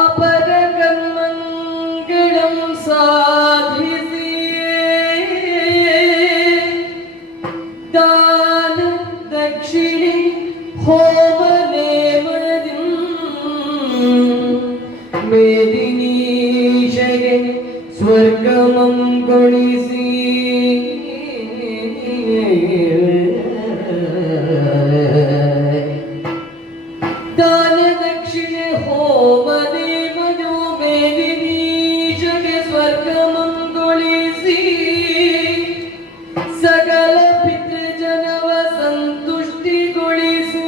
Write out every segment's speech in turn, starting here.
ಅಪರ ಕರ್ಮಂಗಳಂ ಸಾಧಿಸಿ ದಾನ ದಕ್ಷಿಣೆ ಹೋಮನೆ ಮದಿ ಮೇದಿನೀಶಗೆ ಸ್ವರ್ಗಮಂ ಕೊಡಿಸಿ ದಾನ ದಕ್ಷಿಣೆ ಹೋಮನೆ ಮನು ಮೇದಿನೀಶಗೆ ಸ್ವರ್ಗಮಂಗೊಳಿಸಿ ಸಕಲ ಪಿತೃಜನವ ಸಂತುಷ್ಟಿಗೊಳಿಸಿ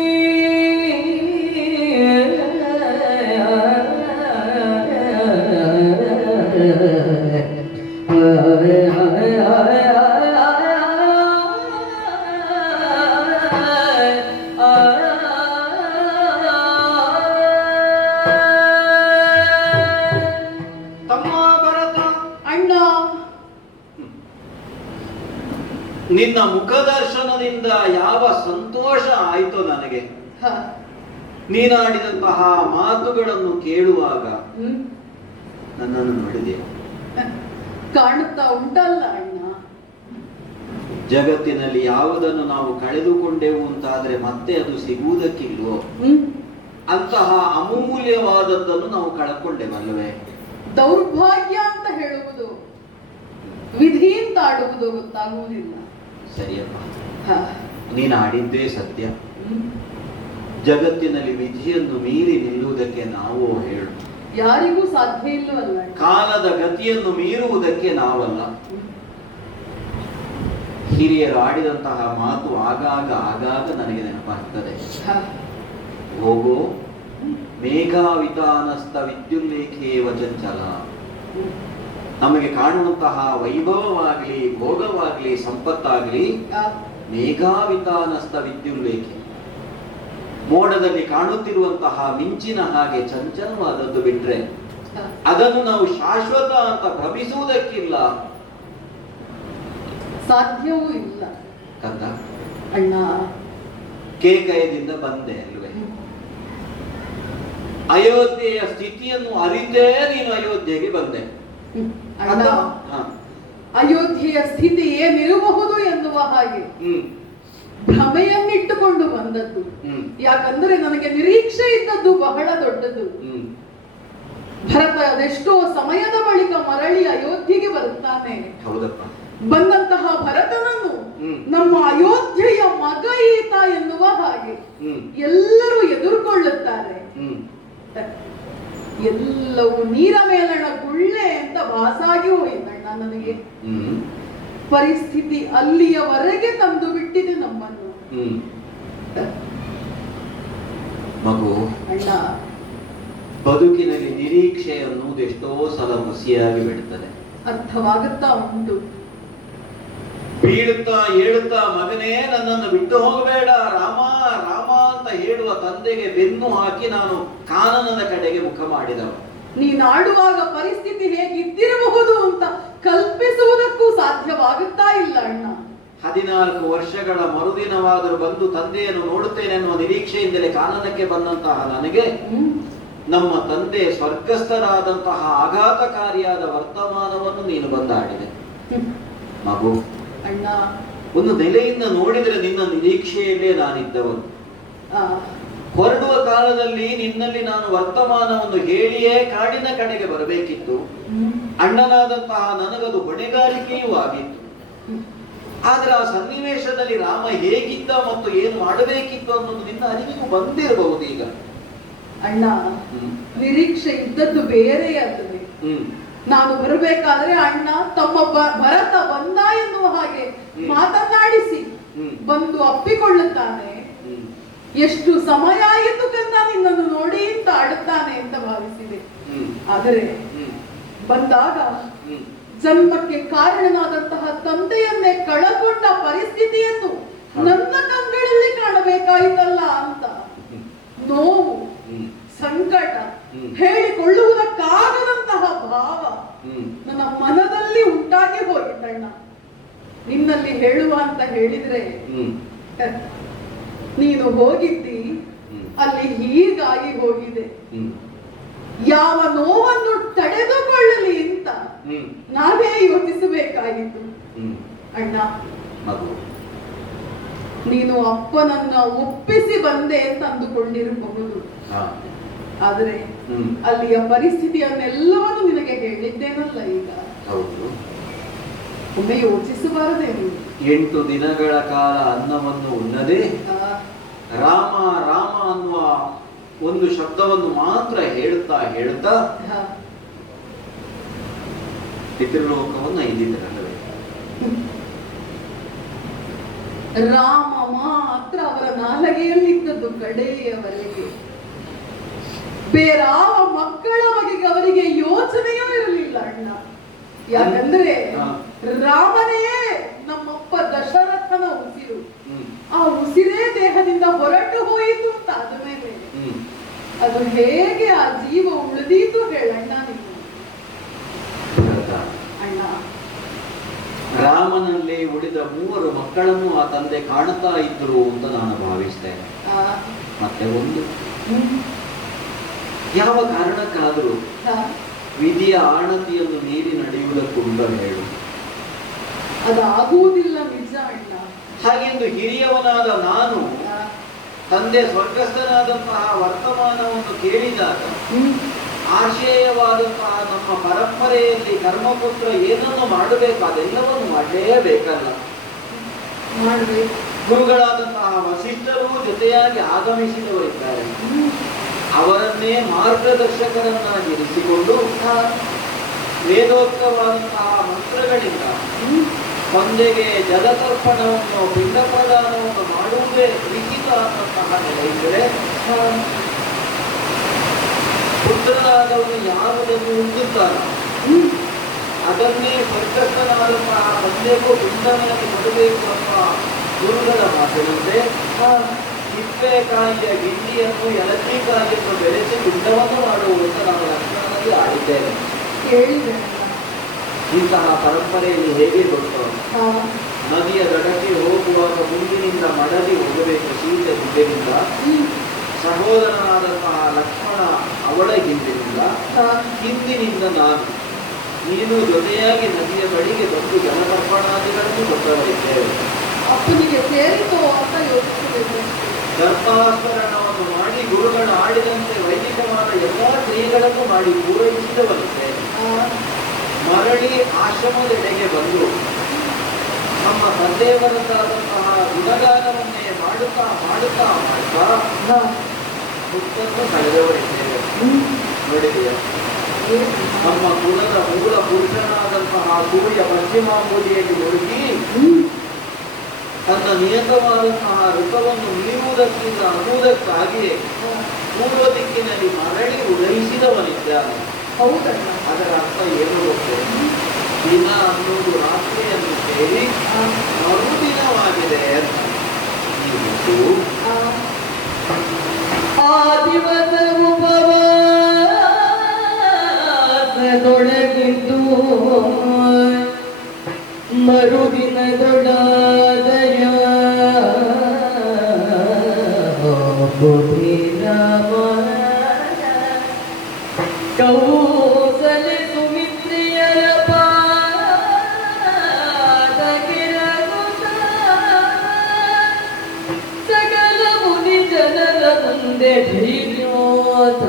ನಿನ್ನ ಮುಖದರ್ಶನದಿಂದ ಯಾವ ಸಂತೋಷ ಆಯಿತು ನನಗೆ. ನೀನಾಡಿದಂತಹ ಮಾತುಗಳನ್ನು ಕೇಳುವಾಗ ನನ್ನನ್ನು ನೋಡಿದೆ. ಕಾಣುತ್ತಾ ಉಂಟಲ್ಲ ಅಣ್ಣ, ಜಗತ್ತಿನಲ್ಲಿ ಯಾವುದನ್ನು ನಾವು ಕಳೆದುಕೊಂಡೆವು ಅಂತಾದ್ರೆ ಮತ್ತೆ ಅದು ಸಿಗುವುದಕ್ಕಿಲ್ವೋ ಅಂತಹ ಅಮೂಲ್ಯವಾದದ್ದನ್ನು ನಾವು ಕಳ್ಕೊಂಡೆವಲ್ವೇ. ದೌರ್ಭಾಗ್ಯ ಅಂತ ಹೇಳುವುದು ವಿಧಿ ಅಂತ ಆಡುವುದು ಗೊತ್ತಾಗುವುದಿಲ್ಲ. ಸರಿಯಪ್ಪ, ನೀನು ಆಡಿದ್ದೇ ಸತ್ಯ. ಜಗತ್ತಿನಲ್ಲಿ ವಿಧಿಯನ್ನು ಮೀರಿ ನಿಲ್ಲುವುದಕ್ಕೆ ನಾವು ಹೇಳು, ಯಾರಿಗೂ ಸಾಧ್ಯ ಇಲ್ಲವಲ್ಲ. ಕಾಲದ ಗತಿಯನ್ನು ಮೀರುವುದಕ್ಕೆ ನಾವಲ್ಲ. ಹಿರಿಯರು ಆಡಿದಂತಹ ಮಾತು ಆಗಾಗ ನನಗೆ ನೆನಪಾಗ್ತದೆ. ಹೋಗೋ ಮೇಘಾವಿತಾನಸ್ತ ವಿದ್ಯುಲ್ಲೇಖೇವ ಚಂಚಲ. ನಮಗೆ ಕಾಣುವಂತಹ ವೈಭವವಾಗಲಿ, ಭೋಗವಾಗಲಿ, ಸಂಪತ್ತಾಗಲಿ ಮೇಘಾವಿತಾನಸ್ತ ವಿದ್ಯುಲ್ಲೇಖೆ, ಮೋಡದಲ್ಲಿ ಕಾಣುತ್ತಿರುವಂತಹ ಮಿಂಚಿನ ಹಾಗೆ ಚಂಚಲವಾದದ್ದು ಬಿಟ್ರೆ ಅದನ್ನು ನಾವು ಶಾಶ್ವತ ಅಂತ ಭ್ರಮಿಸುವುದಕ್ಕಿಲ್ಲ, ಸಾಧ್ಯವೂ ಇಲ್ಲ. ಕಂದ ಅಣ್ಣ, ಕೇಕಯದಿಂದ ಬಂದೆ ಅಲ್ವೇ. ಅಯೋಧ್ಯೆಯ ಸ್ಥಿತಿಯನ್ನು ಅರಿತೇ ನೀನು ಅಯೋಧ್ಯೆಗೆ ಬಂದೆ. ಅಯೋಧ್ಯೆಯ ಸ್ಥಿತಿ ಏನಿರಬಹುದು ಎನ್ನುವ ಹಾಗೆ ಭ್ರಮೆಯನ್ನಿಟ್ಟುಕೊಂಡು ಬಂದದ್ದು. ಯಾಕಂದ್ರೆ ನನಗೆ ನಿರೀಕ್ಷೆ ಇದ್ದದ್ದು ಬಹಳ ದೊಡ್ಡದು. ಭರತ ಅದೆಷ್ಟೋ ಸಮಯದ ಬಳಿಕ ಮರಳಿ ಅಯೋಧ್ಯೆಗೆ ಬರುತ್ತಾನೆ. ಬಂದಂತಹ ಭರತನನ್ನು ನಮ್ಮ ಅಯೋಧ್ಯೆಯ ಮಗ ಈತ ಎನ್ನುವ ಹಾಗೆ ಎಲ್ಲರೂ ಎದುರುಕೊಳ್ಳುತ್ತಾರೆ. ಎಲ್ಲವೂ ನೀರ ಮೇಲಣ ಗುಳ್ಳೆ ಅಂತ ಭಾಸಾಗಿ ಹೋಯಿತಣ್ಣ ನನಗೆ. ಪರಿಸ್ಥಿತಿ ಅಲ್ಲಿಯವರೆಗೆ ತಂದು ಬಿಟ್ಟಿದೆ ನಮ್ಮನ್ನು. ಮಗು, ಅಣ್ಣ, ಬದುಕಿನಲ್ಲಿ ನಿರೀಕ್ಷೆ ಅನ್ನುವುದು ಎಷ್ಟೋ ಸಲ ಹುಸಿಯಾಗಿ ಬಿಡುತ್ತದೆ. ಅರ್ಥವಾಗುತ್ತಾ ಉಂಟು. ಬೀಳುತ್ತಾ ಏಳುತ್ತಾ ಮಗನೇ ನನ್ನನ್ನು ಬಿಟ್ಟು ಹೋಗಬೇಡ ರಾಮ ರಾಮ ಅಂತ ಹೇಳುವ ತಂದೆಗೆ ಬೆನ್ನು ಹಾಕಿ ನಾನು ಕಾನನದ ಕಡೆಗೆ ಮುಖ ಮಾಡಿದವ. ನೀನಾಡುವಾಗ ಪರಿಸ್ಥಿತಿ ಹೇಗಿದ್ದಿರಬಹುದು ಅಂತ ಕಲ್ಪಿಸುವುದಕ್ಕೂ ಸಾಧ್ಯವಾಗುತ್ತಾ ಇಲ್ಲ ಅಣ್ಣ. 14 ವರ್ಷಗಳ ಮರುದಿನವಾದರೂ ಬಂದು ತಂದೆಯನ್ನು ನೋಡುತ್ತೇನೆ ಎನ್ನುವ ನಿರೀಕ್ಷೆಯಿಂದಲೇ ಕಾನನಕ್ಕೆ ಬಂದಂತಹ ನನಗೆ ನಮ್ಮ ತಂದೆ ಸ್ವರ್ಗಸ್ಥರಾದಂತಹ ಆಘಾತಕಾರಿಯಾದ ವರ್ತಮಾನವನ್ನು ನೀನು ಬಂದಾಡಿದೆ. ಮಗು, ಅಣ್ಣ, ಒಂದು ನೆಲೆಯಿಂದ ನೋಡಿದರೆ ನಿನ್ನ ನಿರೀಕ್ಷೆಯಲ್ಲೇ ನಾನಿದ್ದವನು. ಹೊರಡುವ ಕಾಲದಲ್ಲಿ ನಿನ್ನಲ್ಲಿ ನಾನು ವರ್ತಮಾನವನ್ನು ಹೇಳಿಯೇ ಕಾಡಿನ ಕಡೆಗೆ ಬರಬೇಕಿತ್ತು. ಅಣ್ಣನಾದಂತಹ ನನಗದು ಹೊಣೆಗಾರಿಕೆಯೂ ಆಗಿತ್ತು. ಆದ್ರೆ ಆ ಸನ್ನಿವೇಶದಲ್ಲಿ ರಾಮ ಹೇಗಿದ್ದ ಮತ್ತು ಏನು ಮಾಡಬೇಕಿತ್ತು ಅನ್ನೋದು ನಿನ್ನ ಅರಿವಿಗೂ ಬಂದಿರಬಹುದು. ಈಗ ಅಣ್ಣ, ನಿರೀಕ್ಷೆ ಇದ್ದದ್ದು ಬೇರೆಯಾದರೆ ನಾನು ಬರಬೇಕಾದ್ರೆ ಅಣ್ಣ ತಮ್ಮ ಭರತ ಬಂದ ಎನ್ನುವ ಹಾಗೆ ಮಾತನಾಡಿಸಿ ಬಂದು ಅಪ್ಪಿಕೊಳ್ಳುತ್ತಾನೆ. ಎಷ್ಟು ಸಮಯ ಆಯಿತು ಕಂದ ನಿನ್ನನ್ನು ನೋಡಿ ಅಂತ ಆಡುತ್ತಾನೆ ಅಂತ ಭಾವಿಸಿದೆ. ಆದರೆ ಬಂದಾಗ ಜನ್ಮಕ್ಕೆ ಕಾರಣನಾದಂತಹ ತಂದೆಯನ್ನೇ ಕಳಕೊಂಡ ಪರಿಸ್ಥಿತಿಯನ್ನು ನನ್ನ ಕಂಗಳಲ್ಲಿ ಕಾಣಬೇಕಾಯಿತಲ್ಲ ಅಂತ ನೋವು, ಸಂಕಟ, ಹೇಳಿಕೊಳ್ಳುವುದಕ್ಕಾಗದಂತಹ ಭಾವ ನನ್ನ ಮನದಲ್ಲಿ ಉಂಟಾಗಿ ಹೋಗಿದ್ದಣ್ಣ. ನಿನ್ನಲ್ಲಿ ಹೇಳುವ ಅಂತ ಹೇಳಿದ್ರೆ ನೀನು ಹೋಗಿದ್ದಿ, ಅಲ್ಲಿ ಹೀಗಾಗಿ ಹೋಗಿದೆ. ಅಪ್ಪನನ್ನ ಒಪ್ಪಿಸಿ ಬಂದೆ ಅಂತ ಅಂದುಕೊಂಡಿರಬಹುದು. ಆದರೆ ಅಲ್ಲಿಯ ಪರಿಸ್ಥಿತಿಯನ್ನೆಲ್ಲವನ್ನು ನಿನಗೆ ಹೇಳಿದ್ದೇನಲ್ಲ ಈಗ. ಹೌದು. ಒಮ್ಮೆ ಯೋಚಿಸಬಾರದೆ? 8 ದಿನಗಳ ಕಾಲ ಅನ್ನವನ್ನು ಉಣ್ಣದೆ ರಾಮ ರಾಮ ಅನ್ನುವ ಒಂದು ಶಬ್ದವನ್ನು ಮಾತ್ರ ಹೇಳುತ್ತಾ ಹೇಳುತ್ತಾ ಪಿತೃಲೋಕವನ್ನು ಐದಿದ್ದರಲ್ಲವೇ. ರಾಮ ಮಾತ್ರ ಅವರ ನಾಲಗೆಯಲ್ಲಿದ್ದದ್ದು ಕಡೆಯವರೆಗೆ. ಬೇರಾವ ಮಕ್ಕಳ ಬಗೆಗೆ ಅವರಿಗೆ ಯೋಚನೆಯೂ ಇರಲಿಲ್ಲ ಅಣ್ಣ. ಯಾಕಂದ್ರೆ ರಾಮನೇ ನಮ್ಮಪ್ಪ ದಶರಥನ ಉಸಿರು. ಆ ಉಸಿರೇ ದೇಹದಿಂದ ಹೊರಟು ಹೋಯಿತು ಅಂತ ಆದ ಮೇಲೆ ಅದು ಹೇಗೆ ಆ ಜೀವ ಉಳಿದೀತು ಹೇಳಣ್ಣ ನೀವು. ಅಣ್ಣ, ರಾಮನಲ್ಲಿ ಉಳಿದ 3 ಮಕ್ಕಳನ್ನು ಆ ತಂದೆ ಕಾಣುತ್ತಾ ಇದ್ದರು ಅಂತ ನಾನು ಭಾವಿಸ್ತೇನೆ. ಮತ್ತೆ ಒಂದು ಯಾವ ಕಾರಣಕ್ಕಾದರೂ ವಿಧಿಯ ಆಣತಿಯನ್ನು ಮೀರಿ ನಡೆಯುವುದಕ್ಕುಂಟ ಹೇಳು. ಅದಾಗುವುದಿಲ್ಲ ನಿಜ ಅಣ್ಣ. ಹಾಗೆಂದು ಹಿರಿಯವನಾದ ನಾನು ತಂದೆ ಸ್ವರ್ಗಸ್ಥನಾದಂತಹ ವರ್ತಮಾನವನ್ನು ಕೇಳಿದಾಗ ಆಶಯವಾದಂತಹ ನಮ್ಮ ಪರಂಪರೆಯಲ್ಲಿ ಕರ್ಮಪುತ್ರ ಏನನ್ನು ಮಾಡಬೇಕು ಅದೆಲ್ಲವನ್ನು ಮಾಡಲೇಬೇಕಲ್ಲ. ಗುರುಗಳಾದಂತಹ ವಸಿಷ್ಠರು ಜೊತೆಯಾಗಿ ಆಗಮಿಸಿದವರಿದ್ದಾರೆ. ಅವರನ್ನೇ ಮಾರ್ಗದರ್ಶಕರನ್ನಾಗಿರಿಸಿಕೊಂಡು ವೇದೋಕ್ತವಾದಂತಹ ಮಂತ್ರಗಳಿಂದ ತಂದೆಗೆ ಜಲತರ್ಪಣವನ್ನು ಪಿಂಡ ಪ್ರದಾನವನ್ನು ಮಾಡುವುದೇ ಲಿಖಿತ ಅನ್ನಂತಹ ನೆಲೆಯಿದ್ದರೆ ಪುತ್ರನಾದವನು ಯಾವುದನ್ನು ಉಂಟುತ್ತಾನೋ ಅದನ್ನೇ ಸ್ವರ್ಗಸ್ಥನಾದಂತಹ ತಂದೆಗೂ ಪಿಂಡನಾಗಿ ಮಾಡಬೇಕು ಅನ್ನುವ ಗುರುಗಳ ಮಾತಿನಂತೆ ಹಿಪ್ಪೆಕಾಯಿಯ ಗಿಂಡಿಯನ್ನು ಎಲಚಿಕಾಯಿಯನ್ನು ಬೆಳೆಸಿ ಪಿಂಡವನ್ನು ಮಾಡುವುದನ್ನು ನಾವು ಲಕ್ಷಣದಲ್ಲಿ ಆಡಿದ್ದೇವೆ. ಇಂತಹ ಪರಂಪರೆಯಲ್ಲಿ ಹೇಗೆ ಗೊತ್ತು? ನದಿಯ ದಡಕ್ಕೆ ಹೋಗುವಾಗ ಮುಂದಿನಿಂದ ಮಡದಿ ಹೋಗಬೇಕು ಸೀತೆ ಹಿಂದಿನಿಂದ, ಸಹೋದರನಾದಂತಹ ಲಕ್ಷ್ಮಣ ಅವಳ ಹಿಂದಿನಿಂದ ನಾನು, ನೀನು ಜೊತೆಯಾಗಿ ನದಿಯ ಬಳಿಗೆ ಬಂದು ಜಲತರ್ಪಣಾದಿಗಳನ್ನು ಕೊಟ್ಟವರಿದ್ದೇವೆ. ಅಪ್ಪನಿಗೆ ಸೇರಿತು ಅಂತ ಯೋಚಿಸಬೇಕು. ಗರ್ಭಾಸ್ಮರಣವನ್ನು ಮಾಡಿ ಗುರುಗಳ ಆಡಿದಂತೆ ವೈದಿಕವಾದ ಎಲ್ಲಾ ಕ್ರಿಯೆಗಳನ್ನು ಮಾಡಿ ಪೂರೈಸಿದವರಿದ್ದೇವೆ. ಮರಳಿ ಆಶ್ರಮದೆಡೆಗೆ ಬಂದು ನಮ್ಮ ತಂದೆಯವರದ್ದಾದಂತಹ ಗುಣಗಾನವನ್ನೇ ಮಾಡುತ್ತಾ ಮಾಡುತ್ತಾ ಮಾಡುತ್ತಾ ಮುತ್ತನ್ನು ಕಳೆದವರಿದ್ದೇವೆ. ನೋಡಿದೆಯಾ, ನಮ್ಮ ಕುಲದ ಮೂಲ ಪುರುಷನಾದಂತಹ ಸೂರ್ಯ ಪಶ್ಚಿಮಾಂಬುದಿಯಲ್ಲಿ ಮುಳುಗಿ ತನ್ನ ನಿಯತವಾದಂತಹ ಋತವನ್ನು ಮೀರುವುದಕ್ಕಿಂತ ಅನ್ನುವುದಕ್ಕಾಗಿಯೇ ಪೂರ್ವ ದಿಕ್ಕಿನಲ್ಲಿ ಮರಳಿ ಉದಯಿಸಿದವನಿದ್ದಾನೆ. ಹೌದಲ್ಲ? ಅದರ ಅರ್ಥ ಏನು ಗೊತ್ತೇ? ದಿನ ಅನ್ನೋದು ರಾತ್ರಿಯನ್ನು ಸೇರಿ ಮರುದಿನವಾಗಿದೆ ಅಂತ. ಆ ದಿವಸ ಉಪವಾಸದೊಳಗಿದ್ದು ಮರುದಿನದೊಡದಯ ರಾಮ ಕೌಸಲೆ ಸುಮಿತ್ರೆಯರ ಪಾದಗಿರಗುತ್ತ ಸಕಲ ಮುನಿ ಜನರ ಮುಂದೆ ಧೈರ್ಯೋಧ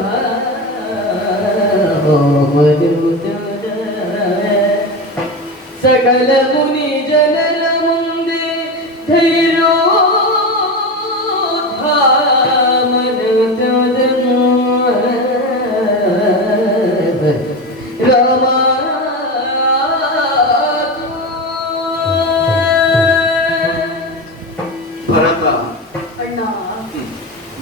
ಸಕಲ ಮುನಿ ಜನರ ಮುಂದೆ ರಾಮ ಭರತ, ಅಣ್ಣ,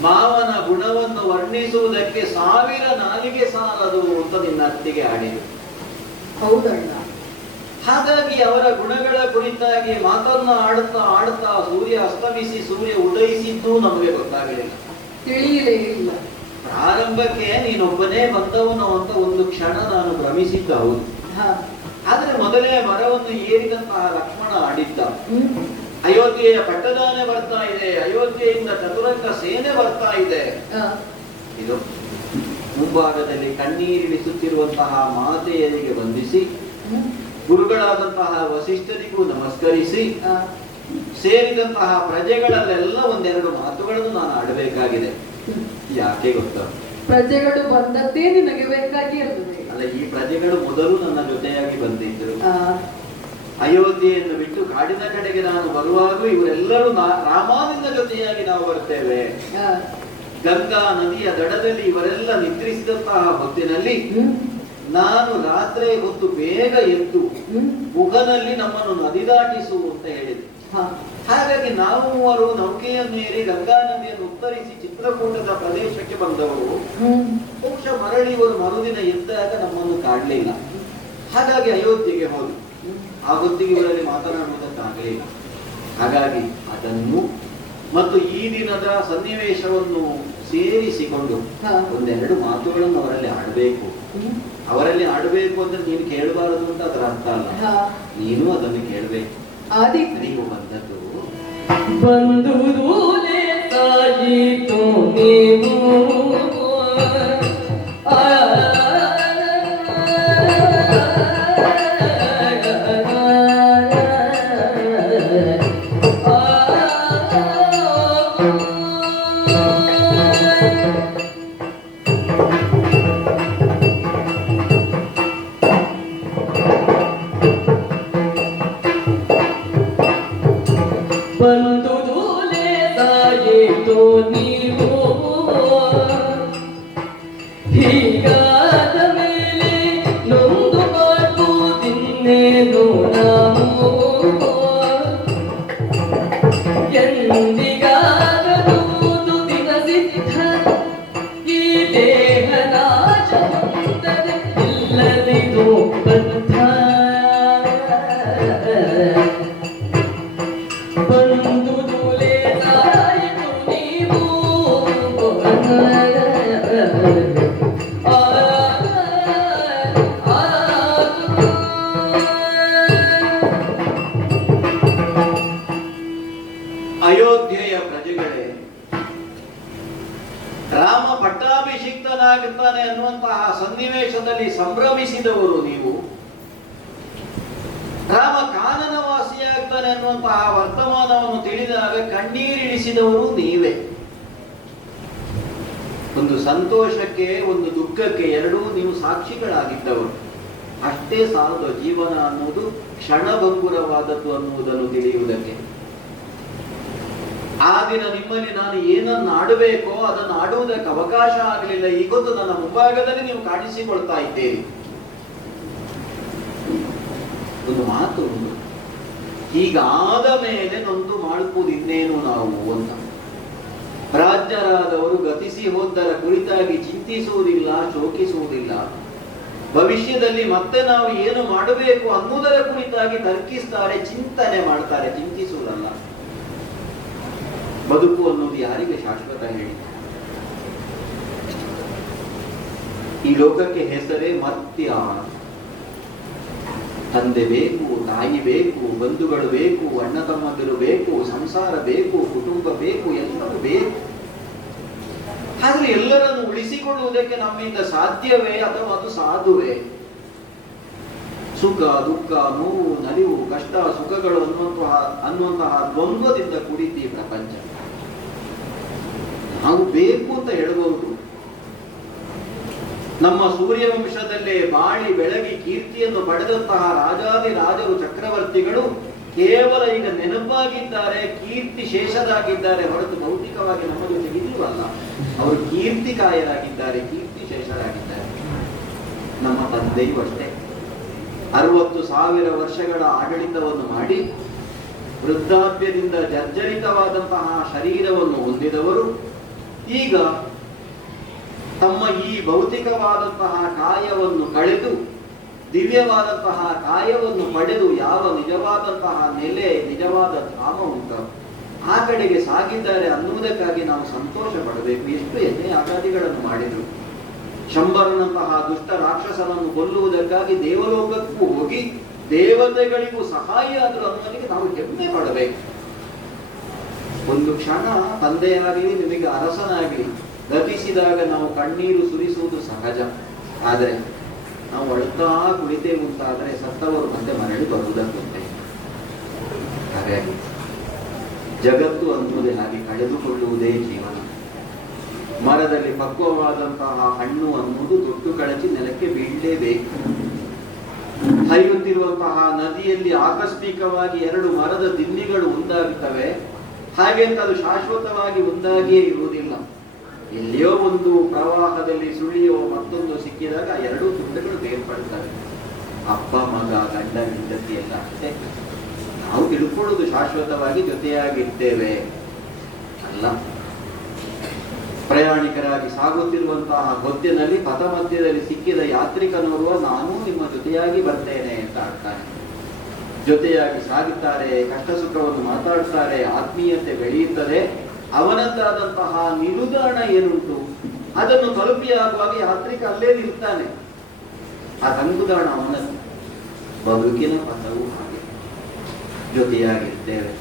ಮಾವನ ಗುಣವನ್ನು ವರ್ಣಿಸುವುದಕ್ಕೆ 1000 ನಾಲಿಗೆ ಸಾಲದು ಅಂತ ನಿನ್ನ ಅತ್ತಿಗೆ ಆಡಿದರು. ಹೌದಣ್ಣ. ಹಾಗಾಗಿ ಅವರ ಗುಣಗಳ ಕುರಿತಾಗಿ ಮಾತನ್ನ ಆಡುತ್ತಾ ಆಡುತ್ತಾ ಸೂರ್ಯ ಅಸ್ತಮಿಸಿ ಸೂರ್ಯ ಉದಯಿಸಿದ್ದು ನಮಗೆ ಗೊತ್ತಾಗಲಿಲ್ಲ, ತಿಳಿಯಲೇ ಇಲ್ಲ. ಪ್ರಾರಂಭಕ್ಕೆ ನೀನೊಬ್ಬನೇ ಬಂದವನು ಅಂತ ಒಂದು ಕ್ಷಣ ನಾನು ಭ್ರಮಿಸಿದ್ದ, ಹೌದು. ಆದ್ರೆ ಮೊದಲೇ ಮರವನ್ನು ಏರಿದಂತಹ ಲಕ್ಷ್ಮಣ ಆಡಿದ್ದ. ಅಯೋಧ್ಯೆಯ ಪಟ್ಟದಾನೆ ಬರ್ತಾ ಇದೆ, ಅಯೋಧ್ಯೆಯಿಂದ ಚತುರಂಗ ಸೇನೆ ಬರ್ತಾ ಇದೆ. ಇದು ಮುಂಭಾಗದಲ್ಲಿ ಕಣ್ಣೀರಿಳಿಸುತ್ತಿರುವಂತಹ ಮಾತೆಯರಿಗೆ ವಂದಿಸಿ ಗುರುಗಳಾದಂತಹ ವಸಿಷ್ಠರಿಗೂ ನಮಸ್ಕರಿಸಿ ಸೇರಿದಂತಹ ಪ್ರಜೆಗಳಲ್ಲೆಲ್ಲ ಒಂದೆರಡು ಮಾತುಗಳನ್ನು ನಾನು ಆಡಬೇಕಾಗಿದೆ. ಯಾಕೆ ಗೊತ್ತಾ? ಪ್ರಜೆಗಳು ಬಂದದ್ದೇ ನಿನಗೆ ಬೇಕಾಗಿ ಇರ್ತದೆ. ಅಲ್ಲ, ಈ ಪ್ರಜೆಗಳು ಮೊದಲು ನನ್ನ ಜೊತೆಯಾಗಿ ಬಂದಿದ್ದರು. ಅಯೋಧ್ಯೆಯನ್ನು ಬಿಟ್ಟು ಕಾಡಿನ ಕಡೆಗೆ ನಾನು ಬರುವಾಗ ಇವರೆಲ್ಲರೂ ರಾಮನಿಂದ ಜೊತೆಯಾಗಿ ನಾವು ಬರ್ತೇವೆ. ಗಂಗಾ ನದಿಯ ದಡದಲ್ಲಿ ಇವರೆಲ್ಲ ನಿದ್ರಿಸಿದಂತಹ ಹೊತ್ತಿನಲ್ಲಿ ನಾನು ರಾತ್ರಿ ಹೊತ್ತು ಬೇಗ ಎದ್ದು ಮುಖನಲ್ಲಿ ನಮ್ಮನ್ನು ನದಿ ದಾಟಿಸು ಅಂತ ಹೇಳಿದೆ. ಹಾಗಾಗಿ ನಾವು ಮೂವರು ನೌಕೆಯನ್ನೇರಿ ಗಂಗಾ ನದಿಯನ್ನು ಉತ್ತರಿಸಿ ಚಿತ್ರಕೂಟದ ಪ್ರದೇಶಕ್ಕೆ ಬಂದವರು. ಬಹುಶಃ ಮರಳಿ ಇವರು ಮರುದಿನ ಎದ್ದಾಗ ನಮ್ಮನ್ನು ಕಾಡಲಿಲ್ಲ. ಹಾಗಾಗಿ ಅಯೋಧ್ಯೆಗೆ ಹೋದ್ರು. ಆ ಹೊತ್ತಿಗೆ ಇವರಲ್ಲಿ ಮಾತನಾಡುವುದಕ್ಕಾಗಲಿಲ್ಲ. ಹಾಗಾಗಿ ಅದನ್ನು ಮತ್ತು ಈ ದಿನದ ಸನ್ನಿವೇಶವನ್ನು ಸೇರಿಸಿಕೊಂಡು ಒಂದೆರಡು ಮಾತುಗಳನ್ನು ಅವರಲ್ಲಿ ಆಡಬೇಕು. ಅವರಲ್ಲಿ ಆಡಬೇಕು ಅಂದ್ರೆ ನೀನು ಕೇಳಬಾರದು ಅಂತ ಅದರ ಅರ್ಥ ಅಲ್ಲ. ನೀನು ಅದನ್ನು ಕೇಳಬೇಕು. ನೀವು ಬಂದದ್ದು ಬಂದುದೂಲೆ ತಾಯಿತು ನೀವು ಹೀಗಾದ ಮೇಲೆ ನೊಂದು ಮಾಡುವುದಿನ್ನೇನು ನಾವು ಎಂದಿಗಾಗಬಹುದು ದಿನ ಸಿದ್ಧ ಈ ದೇಹ ನಾಶ ಹೊಂದದೆ ಇಲ್ಲದಿದು ಬದ್ಧ ಬಂದು ದೂಲೆ ಸಾಯಿತು ನೀವು ಅಯೋಧ್ಯೆಯ ಪ್ರಜೆಗಳೇ, ರಾಮ ಪಟ್ಟಾಭಿಷಿಕ್ತನಾಗುತ್ತಾನೆ ಅನ್ನುವಂತಹ ಸನ್ನಿವೇಶದಲ್ಲಿ ಸಂಭ್ರಮಿಸಿದವರು ನೀವು. ರಾಮ ಕಾನನವಾಸಿಯಾಗ್ತಾನೆ ಅನ್ನುವಂತಹ ವರ್ತಮಾನವನ್ನು ತಿಳಿದಾಗ ಕಣ್ಣೀರಿಳಿಸಿದವರು ನೀವೇ. ಒಂದು ಸಂತೋಷಕ್ಕೆ ಒಂದು ದುಃಖಕ್ಕೆ ಎರಡೂ ನೀವು ಸಾಕ್ಷಿಗಳಾಗಿದ್ದವರು. ಅಷ್ಟೇ ಸಾಲದು ಜೀವನ ಅನ್ನುವುದು ಕ್ಷಣಭಂಗುರವಾದದ್ದು ಅನ್ನುವುದನ್ನು ತಿಳಿಯುವುದಕ್ಕೆ. ಆ ದಿನ ನಿಮ್ಮಲ್ಲಿ ನಾನು ಏನನ್ನು ಆಡಬೇಕೋ ಅದನ್ನು ಆಡುವುದಕ್ಕೆ ಅವಕಾಶ ಆಗಲಿಲ್ಲ. ಈಗೊಂದು ನನ್ನ ಮುಂಭಾಗದಲ್ಲಿ ನೀವು ಕಾಣಿಸಿಕೊಳ್ತಾ ಇದ್ದೀರಿ. ಒಂದು ಮಾತು ಉಂಟು, ಹೀಗಾದ ಮೇಲೆ ನೊಂದು ಮಾಡುವುದು ಇನ್ನೇನು ನಾವು ಅಂತ. ರಾಜ್ಯರಾದವರು ಗತಿಸಿ ಹೋದರ ಕುರಿತಾಗಿ ಚಿಂತಿಸುವುದಿಲ್ಲ, ಶೋಕಿಸುವುದಿಲ್ಲ. ಭವಿಷ್ಯದಲ್ಲಿ ಮತ್ತೆ ನಾವು ಏನು ಮಾಡಬೇಕು ಅನ್ನುವುದರ ಕುರಿತಾಗಿ ತರ್ಕಿಸ್ತಾರೆ, ಚಿಂತನೆ ಮಾಡ್ತಾರೆ, ಚಿಂತಿಸುವುದಲ್ಲ. ಬದುಕು ಅನ್ನೋದು ಯಾರಿಗೆ ಶಾಶ್ವತ ಹೇಳಿ? ಈ ಲೋಕಕ್ಕೆ ಹೆಸರೇ ಮರ್ತ್ಯ. ತಂದೆ ಬೇಕು, ತಾಯಿ ಬೇಕು, ಬಂಧುಗಳು ಬೇಕು, ಅಣ್ಣ ತಮ್ಮಂದಿರು ಬೇಕು, ಸಂಸಾರ ಬೇಕು, ಕುಟುಂಬ ಬೇಕು, ಎಲ್ಲವೂ ಬೇಕು. ಆದ್ರೆ ಎಲ್ಲರನ್ನು ಉಳಿಸಿಕೊಳ್ಳುವುದಕ್ಕೆ ನಮ್ಮಿಂದ ಸಾಧ್ಯವೇ ಅಥವಾ ಅದು ಸಾಧುವೇ? ಸುಖ ದುಃಖ, ನೋವು ನಲಿವು, ಕಷ್ಟ ಸುಖಗಳು ಅನ್ನುವಂತಹ ದ್ವಂದ್ವದಿಂದ ಕೂಡಿದ್ದು ಈ ಪ್ರಪಂಚ. ನಾವು ಬೇಕು ಅಂತ ಹೇಳಬಹುದು. ನಮ್ಮ ಸೂರ್ಯವಂಶದಲ್ಲೇ ಬಾಳಿ ಬೆಳಗಿ ಕೀರ್ತಿಯನ್ನು ಪಡೆದಂತಹ ರಾಜಾದಿ ರಾಜರು, ಚಕ್ರವರ್ತಿಗಳು ಕೇವಲ ಈಗ ನೆನಪಾಗಿದ್ದಾರೆ, ಕೀರ್ತಿ ಶೇಷರಾಗಿದ್ದಾರೆ ಹೊರತು ಭೌತಿಕವಾಗಿ ನಮ್ಮ ಜೊತೆಗೆ ಇಲ್ಲವಲ್ಲ. ಅವರು ಕೀರ್ತಿಕಾಯರಾಗಿದ್ದಾರೆ, ಕೀರ್ತಿ ಶೇಷರಾಗಿದ್ದಾರೆ. ನಮ್ಮ ತಂದೆಯೂ ಅಷ್ಟೇ 60,000 ವರ್ಷಗಳ ಆಡಳಿತವನ್ನು ಮಾಡಿ ವೃದ್ಧಾಪ್ಯದಿಂದ ಜರ್ಜರಿತವಾದಂತಹ ಶರೀರವನ್ನು ಹೊಂದಿದವರು ಈಗ ತಮ್ಮ ಈ ಭೌತಿಕವಾದಂತಹ ಕಾಯವನ್ನು ಕಳೆದು ದಿವ್ಯವಾದಂತಹ ಕಾಯವನ್ನು ಪಡೆದು ಯಾವ ನಿಜವಾದಂತಹ ನೆಲೆ, ನಿಜವಾದ ಧಾಮ ಉಂಟು ಆ ಕಡೆಗೆ ಸಾಗಿದ್ದಾರೆ ಅನ್ನುವುದಕ್ಕಾಗಿ ನಾವು ಸಂತೋಷ ಪಡಬೇಕು. ಎಷ್ಟು ಯಜ್ಞ ಯಾಗಾದಿಗಳನ್ನು ಮಾಡಿದರು. ಶಂಬರನಂತಹ ದುಷ್ಟ ರಾಕ್ಷಸನನ್ನು ಕೊಲ್ಲುವುದಕ್ಕಾಗಿ ದೇವಲೋಕಕ್ಕೂ ಹೋಗಿ ದೇವತೆಗಳಿಗೂ ಸಹಾಯ ಆದರೂ ಅನ್ನೋದಕ್ಕೆ ನಾವು ಹೆಮ್ಮೆ ಪಡಬೇಕು. ಒಂದು ಕ್ಷಣ ತಂದೆಯಾಗಲಿ ನಿಮಗೆ ಅರಸನಾಗಲಿ ಗತಿಸಿದಾಗ ನಾವು ಕಣ್ಣೀರು ಸುರಿಸುವುದು ಸಹಜ. ಆದರೆ ನಾವು ಅಳುತ್ತಾ ಕುಳಿತೇವೆ ಅಂತಾದರೆ ಸತ್ತವರು ಮತ್ತೆ ಮರಳಿ ಬರುವುದಕ್ಕಂತೆ. ಹಾಗಾಗಿ ಜಗತ್ತು ಅನ್ನುವುದೇ ಹಾಗೆ ಕಳೆದುಕೊಳ್ಳುವುದೇ ಜೀವನ. ಮರದಲ್ಲಿ ಪಕ್ವವಾದಂತಹ ಹಣ್ಣು ಅನ್ನುವುದು ತೊಟ್ಟು ಕಳಚಿ ನೆಲಕ್ಕೆ ಬೀಳಲೇಬೇಕು. ಹರಿಯುತ್ತಿರುವಂತಹ ನದಿಯಲ್ಲಿ ಆಕಸ್ಮಿಕವಾಗಿ ಎರಡು ಮರದ ದಿನ್ನಿಗಳು ಒಂದಾಗುತ್ತವೆ, ಹಾಗೆಂತ ಅದು ಶಾಶ್ವತವಾಗಿ ಒಂದಾಗಿಯೇ ಇರುವುದಿಲ್ಲ. ಎಲ್ಲಿಯೋ ಒಂದು ಪ್ರವಾಹದಲ್ಲಿ ಸುಳಿಯೋ ಮತ್ತೊಂದು ಸಿಕ್ಕಿದಾಗ ಎರಡೂ ತುಂಡುಗಳು ಬೇರ್ಪಡ್ತವೆ. ಅಪ್ಪ ಮಗ ಗಂಡ ಹೆಂಡತಿ ಎಲ್ಲ ಅಷ್ಟೇ. ನಾವು ತಿಳ್ಕೊಳ್ಳೋದು ಶಾಶ್ವತವಾಗಿ ಜೊತೆಯಾಗಿರ್ತೇವೆ ಅಲ್ಲ. ಪ್ರಯಾಣಿಕರಾಗಿ ಸಾಗುತ್ತಿರುವಂತಹ ಹೊತ್ತಿನಲ್ಲಿ ಪಥ ಮಧ್ಯದಲ್ಲಿ ಸಿಕ್ಕಿದ ಯಾತ್ರಿಕನೋರ್ವ ನಾನು ನಿಮ್ಮ ಜೊತೆಯಾಗಿ ಬರ್ತೇನೆ ಅಂತ ಆಡ್ತಾನೆ. ಜೊತೆಯಾಗಿ ಸಾಗುತ್ತಾರೆ, ಕಷ್ಟ ಸುಖವನ್ನು ಮಾತಾಡ್ತಾರೆ, ಆತ್ಮೀಯತೆ ಬೆಳೆಯುತ್ತದೆ. ಅವನದ್ದಾದಂತಹ ನಿಲುದಾಣ ಏನುಂಟು ಅದನ್ನು ತಲುಪಿಯಾಗುವಾಗ ಯಾತ್ರಿಕ ಅಲ್ಲೇ ನಿಲ್ತಾನೆ. ಆ ತಂಗುದಾಣ ಅವನದ್ದು. ಬದುಕಿನ ಪಥವು ಹಾಗೆ. ಜೊತೆಯಾಗಿರ್ತೇವೆ,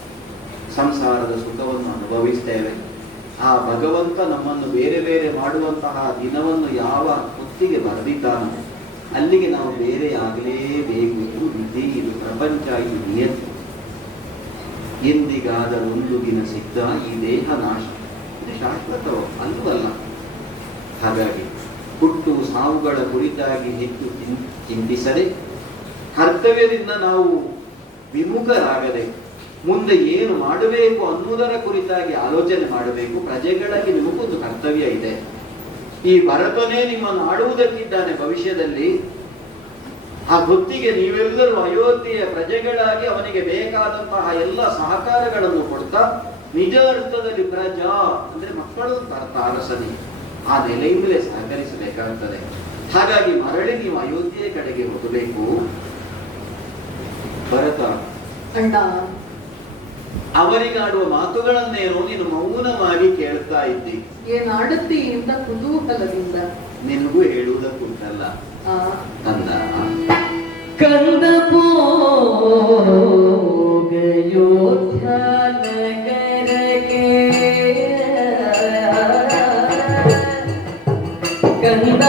ಸಂಸಾರದ ಸುಖವನ್ನು ಅನುಭವಿಸ್ತೇವೆ. ಆ ಭಗವಂತ ನಮ್ಮನ್ನು ಬೇರೆ ಬೇರೆ ಮಾಡುವಂತಹ ದಿನವನ್ನು ಯಾವ ಹೊತ್ತಿಗೆ ಬರೆದಿದ್ದಾನೋ ಅಲ್ಲಿಗೆ ನಾವು ಬೇರೆ ಆಗಲೇಬೇಕು. ಇದು ವಿಧಿ, ಇದು ಪ್ರಪಂಚ, ಇದು ನಿಯತಿ. ಎಂದಿಗಾದರೊಂದು ದಿನ ಸಿದ್ಧ ಈ ದೇಹ ನಾಶ, ಇದು ಶಾಶ್ವತವೋ ಅಲ್ಲವಲ್ಲ. ಹಾಗಾಗಿ ಹುಟ್ಟು ಸಾವುಗಳ ಕುರಿತಾಗಿ ಹೆಚ್ಚು ಚಿಂತಿಸದೆ, ಕರ್ತವ್ಯದಿಂದ ನಾವು ವಿಮುಖರಾಗದೆ ಮುಂದೆ ಏನು ಮಾಡಬೇಕು ಅನ್ನುವುದರ ಕುರಿತಾಗಿ ಆಲೋಚನೆ ಮಾಡಬೇಕು. ಪ್ರಜೆಗಳಲ್ಲಿ ನಿಮಗೊಂದು ಕರ್ತವ್ಯ ಇದೆ. ಈ ಭರತನೇ ನಿಮ್ಮನ್ನು ಆಡುವುದಕ್ಕಿದ್ದಾನೆ ಭವಿಷ್ಯದಲ್ಲಿ. ಆ ಹೊತ್ತಿಗೆ ನೀವೆಲ್ಲರೂ ಅಯೋಧ್ಯೆಯ ಪ್ರಜೆಗಳಾಗಿ ಅವನಿಗೆ ಬೇಕಾದಂತಹ ಎಲ್ಲ ಸಹಕಾರಗಳನ್ನು ಕೊಡ್ತಾ, ನಿಜ ಅರ್ಥದಲ್ಲಿ ಪ್ರಜಾ ಅಂದ್ರೆ ಮಕ್ಕಳು ಅರಸನೇ ಆ ನೆಲೆಯಿಂದಲೇ ಸಹಕರಿಸಬೇಕಾಗ್ತದೆ. ಹಾಗಾಗಿ ಮರಳಿ ನೀವು ಅಯೋಧ್ಯೆಯ ಕಡೆಗೆ ಹೋಗಬೇಕು. ಭರತ ಅಣ್ಣ, ಅವರಿಗಾಡುವ ಮಾತುಗಳನ್ನೇನೋ ನೀನು ಮೌನವಾಗಿ ಕೇಳ್ತಾ ಇದ್ದಿ. ಏನಾಡುತ್ತಿ ಅಂತ ಕುತೂಹಲದಿಂದ. ನಿನಗೂ ಹೇಳುವುದಕ್ಕುಂಟಲ್ಲ ಕಂದ. ಕಂದ ಯೋಧ್ಯ ನಗರಕ್ಕೆ ಕಂದ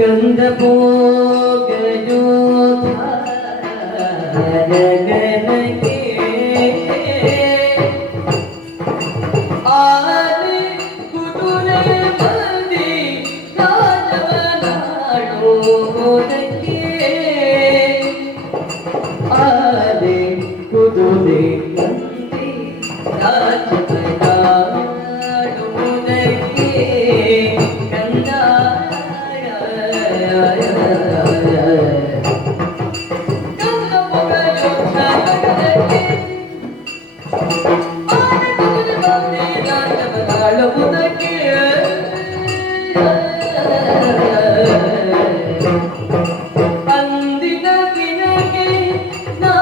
ಕಂದ ನಗರಕ್ಕೆ ಆನೆ ಕುದುರೆ ಬಂದಿ ರಾಜವನಾಡೋದಕ್ಕೆ ಆನೆ ಕುದುರೆ ಬಂದಿ ರಾಜವನಾಡೋದಕ್ಕೆ ಕಂದ ಅಂದಿನ ದಿನಕ್ಕೆ ನಾ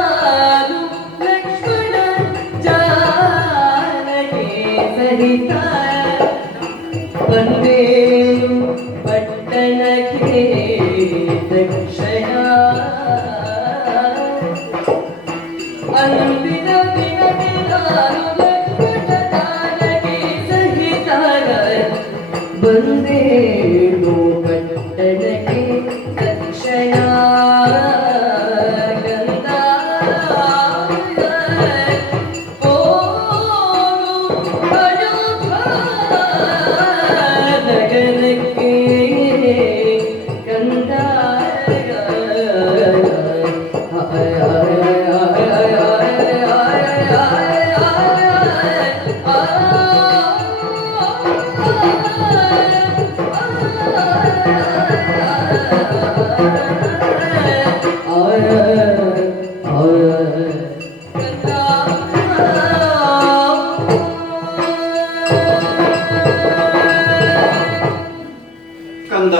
ಕಂದ,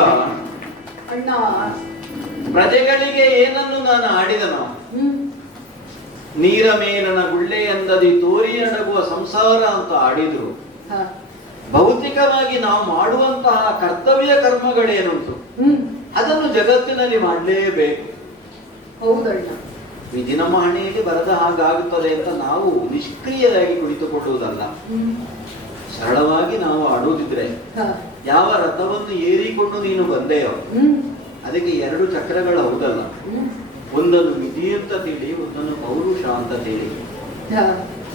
ಅಣ್ಣ. ಪ್ರಜೆಗಳಿಗೆ ಏನನ್ನು ನಾನು ಆಡಿದನೋ? ನೀರ ಮೇಲನ ಗುಳ್ಳೆಯಂದದಿ ತೋರಿ ಅಡಗುವ ಸಂಸಾರ ಅಂತ ಆಡಿದ್ರು. ಭೌತಿಕವಾಗಿ ನಾವು ಮಾಡುವಂತಹ ಕರ್ತವ್ಯ ಕರ್ಮಗಳೇನುಂಟು ಅದನ್ನು ಜಗತ್ತಿನಲ್ಲಿ ಮಾಡಲೇಬೇಕು. ಹೌದಣ್ಣ. ಈ ದಿನಮಾಣಿಯಲ್ಲಿ ಬರದ ಹಾಗಾಗುತ್ತದೆ ಅಂತ ನಾವು ನಿಷ್ಕ್ರಿಯರಾಗಿ ಕುಳಿತುಕೊಳ್ಳುವುದಲ್ಲ. ಸರಳವಾಗಿ ನಾವು ಆಡುವುದಿದ್ರೆ, ಯಾವ ರಥವನ್ನು ಏರಿಕೊಂಡು ನೀನು ಬಂದೆಯೋ ಅದಕ್ಕೆ 2 ಚಕ್ರಗಳು ಹೌದಲ್ಲ. ಒಂದನ್ನು ವಿಧಿ ಅಂತ ತಿಳಿ, ಒಂದನ್ನು ಪೌರುಷ ಅಂತ ತಿಳಿ.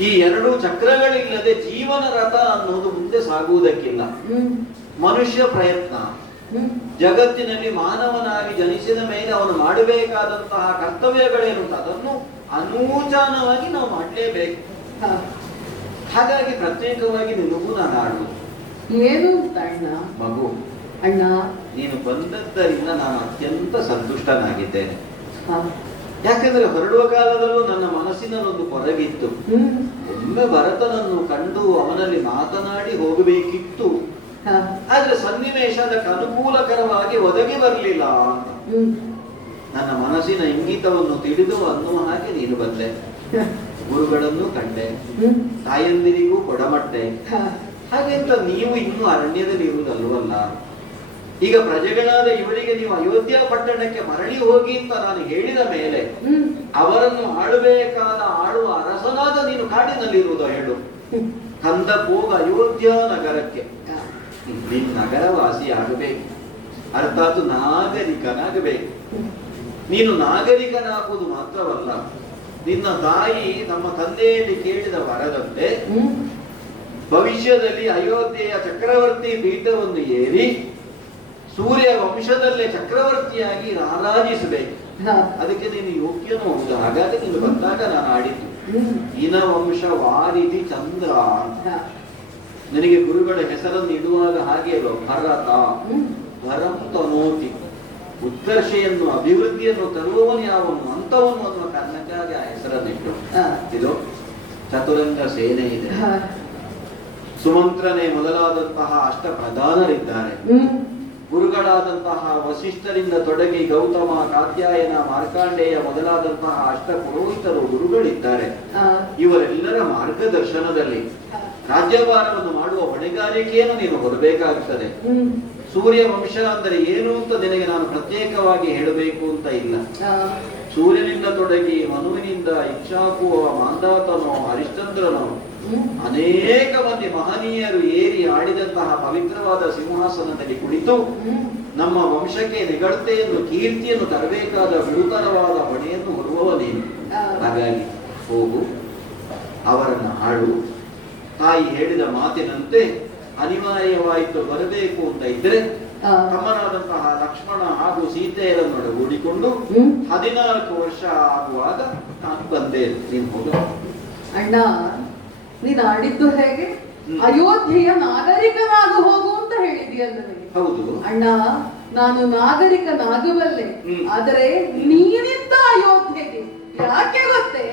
ಈ 2 ಚಕ್ರಗಳಿಲ್ಲದೆ ಜೀವನ ರಥ ಅನ್ನೋದು ಮುಂದೆ ಸಾಗುವುದಕ್ಕಿಲ್ಲ. ಮನುಷ್ಯ ಪ್ರಯತ್ನ, ಜಗತ್ತಿನಲ್ಲಿ ಮಾನವನಾಗಿ ಜನಿಸಿದ ಮೇಲೆ ಅವನು ಮಾಡಬೇಕಾದಂತಹ ಕರ್ತವ್ಯಗಳೇನುಂಟು ಅದನ್ನು ಅನೂಚಾನವಾಗಿ ನಾವು ಮಾಡಲೇಬೇಕು. ಹಾಗಾಗಿ ಪ್ರತ್ಯೇಕವಾಗಿ ನಿನಗೂ ನಾನು ಆಡುವುದು ಏನು ಅಣ್ಣ? ಮಗು, ಅಣ್ಣ, ನೀನು ಬಂದದ್ದರಿಂದ ನಾನು ಅತ್ಯಂತ ಸಂತುಷ್ಟನಾಗಿದ್ದೇನೆ. ಯಾಕೆಂದ್ರೆ ಹೊರಡುವ ಕಾಲದಲ್ಲೂ ನನ್ನ ಮನಸ್ಸಿನಲ್ಲೊಂದು ಕೊರಗಿತ್ತು. ಒಮ್ಮೆ ಭರತನನ್ನು ಕಂಡು ಅವನಲ್ಲಿ ಮಾತನಾಡಿ ಹೋಗಬೇಕಿತ್ತು. ಆದ್ರೆ ಸನ್ನಿವೇಶ ಅದಕ್ಕೆ ಅನುಕೂಲಕರವಾಗಿ ಒದಗಿ ಬರಲಿಲ್ಲ ಅಂತ ನನ್ನ ಮನಸ್ಸಿನ ಇಂಗಿತವನ್ನು ತಿಳಿದು ಅನ್ನುವ ಹಾಗೆ ನೀನು ಬಂದೆ. ಗುರುಗಳನ್ನು ಕಂಡೆ, ತಾಯಂದಿರಿಗೂ ಕೊಡಮಟ್ಟೆ. ಹಾಗೆಂತ ನೀವು ಇನ್ನೂ ಅರಣ್ಯದಲ್ಲಿ ಇರುವುದಲ್ವಲ್ಲ. ಈಗ ಪ್ರಜೆಗಳಾದ ಇವರಿಗೆ ನೀವು ಅಯೋಧ್ಯ ಪಟ್ಟಣಕ್ಕೆ ಮರಳಿ ಹೋಗಿ ಅಂತ ನಾನು ಹೇಳಿದ ಮೇಲೆ ಅವರನ್ನು ಆಳಬೇಕಾದ ಆಳುವ ಅರಸನಾದ ನೀನು ಕಾಡಿನಲ್ಲಿರುವುದೋ ಹೇಳು. ಕಂದಕ್ಕೆ ಹೋಗ ಅಯೋಧ್ಯ ನಗರಕ್ಕೆ. ನೀನು ನಗರವಾಸಿ ಆಗಬೇಕು, ಅರ್ಥಾತ್ ನಾಗರಿಕನಾಗಬೇಕು. ನೀನು ನಾಗರಿಕನಾಗುವುದು ಮಾತ್ರವಲ್ಲ, ನಿನ್ನ ತಾಯಿ ನಮ್ಮ ತಂದೆಯಲ್ಲಿ ಕೇಳಿದ ವರದಂತೆ ಭವಿಷ್ಯದಲ್ಲಿ ಅಯೋಧ್ಯೆಯ ಚಕ್ರವರ್ತಿ ಪೀಠವನ್ನು ಏರಿ ಸೂರ್ಯ ವಂಶದಲ್ಲೇ ಚಕ್ರವರ್ತಿಯಾಗಿ ರಾರಾಜಿಸಬೇಕು. ಅದಕ್ಕೆ ನೀನು ಯೋಗ್ಯನೂ ಹೌದು. ಹಾಗಾಗಿ ನೀನು ಬಂದಾಗ ನಾನು ಆಡಿದ್ದು ಇನ ವಂಶ ವಾರಿಧಿ ಚಂದ್ರ ಅಂತ. ನನಗೆ ಗುರುಗಳ ಹೆಸರನ್ನು ಇಡುವಾಗ ಹಾಗೆ ಭರತ, ವರಂ ತನೋತಿ, ಉತ್ಕರ್ಷೆಯನ್ನು ಅಭಿವೃದ್ಧಿಯನ್ನು ತರುವವನು ಯಾವನು ಅಂತವನು ಅನ್ನುವ ಕಾರಣಕ್ಕಾಗಿ ಆ ಹೆಸರನ್ನಿಟ್ಟು. ಇದು ಚತುರಂಗ ಸೇನೆ ಇದೆ, ಸುಮಂತ್ರನೇ ಮೊದಲಾದಂತಹ ಅಷ್ಟ ಪ್ರಧಾನರಿದ್ದಾರೆ. ಗುರುಗಳಾದಂತಹ ವಸಿಷ್ಠರಿಂದ ತೊಡಗಿ ಗೌತಮ, ಕಾತ್ಯಾಯನ, ಮಾರ್ಕಾಂಡೇಯ ಮೊದಲಾದಂತಹ ಅಷ್ಟ ಪುರೋಹಿತರು ಗುರುಗಳಿದ್ದಾರೆ. ಇವರೆಲ್ಲರ ಮಾರ್ಗದರ್ಶನದಲ್ಲಿ ರಾಜ್ಯಭಾರವನ್ನು ಮಾಡುವ ಹೊಣೆಗಾರಿಕೆಯನ್ನು ನೀನು ಹೊರಬೇಕಾಗುತ್ತದೆ. ಸೂರ್ಯ ವಂಶ ಅಂದರೆ ಏನು ಅಂತ ನಿನಗೆ ನಾನು ಪ್ರತ್ಯೇಕವಾಗಿ ಹೇಳಬೇಕು ಅಂತ ಇಲ್ಲ. ಸೂರ್ಯನಿಂದ ತೊಡಗಿ ಮನುವಿನಿಂದ ಇಚ್ಛಾಕುವ ಮಾಂಧಾತನೋ ಹರಿಶ್ಚಂದ್ರನೋ ಅನೇಕ ಮಂದಿ ಮಹನೀಯರು ಏರಿ ಆಡಿದಂತಹ ಪವಿತ್ರವಾದ ಸಿಂಹಾಸನದಲ್ಲಿ ಕುಳಿತು ನಮ್ಮ ವಂಶಕ್ಕೆ ನಿಗಳ್ತೆಯನ್ನು, ಕೀರ್ತಿಯನ್ನು ತರಬೇಕಾದ ಗುರುತರವಾದ ಹೊಣೆಯನ್ನು ಹೊರುವವ ನೀನು. ಹಾಗಾಗಿ ಹೋಗು, ಅವರನ್ನು ಆಡು. ತಾಯಿ ಹೇಳಿದ ಮಾತಿನಂತೆ ಅನಿವಾರ್ಯವಾಯಿತು ಬರಬೇಕು ಅಂತ ಇದ್ರೆ ತಮ್ಮನಾದಂತಹ ಲಕ್ಷ್ಮಣ ಹಾಗೂ ಸೀತೆಯರನ್ನೊಡಗೂಡಿಕೊಂಡು 14 ವರ್ಷ ಆಗುವಾಗ ನಾನು ಬಂದೆ. ನೀನು ಹೋಗ. ಅಣ್ಣ, ನೀನು ಆಡಿದ್ದು ಹೇಗೆ? ಅಯೋಧ್ಯೆಯ ನಾಗರಿಕನಾಗ ಹೋಗು ಅಂತ ಹೇಳಿದೆಯಲ್ಲ ನನಗೆ. ಹೌದು ಅಣ್ಣ, ನಾನು ನಾಗರಿಕನಾಗಬಲ್ಲೆ, ಆದರೆ ನೀನಿದ್ದ ಅಯೋಧ್ಯೆಗೆ ಯಾಕೆ ಗೊತ್ತೇ?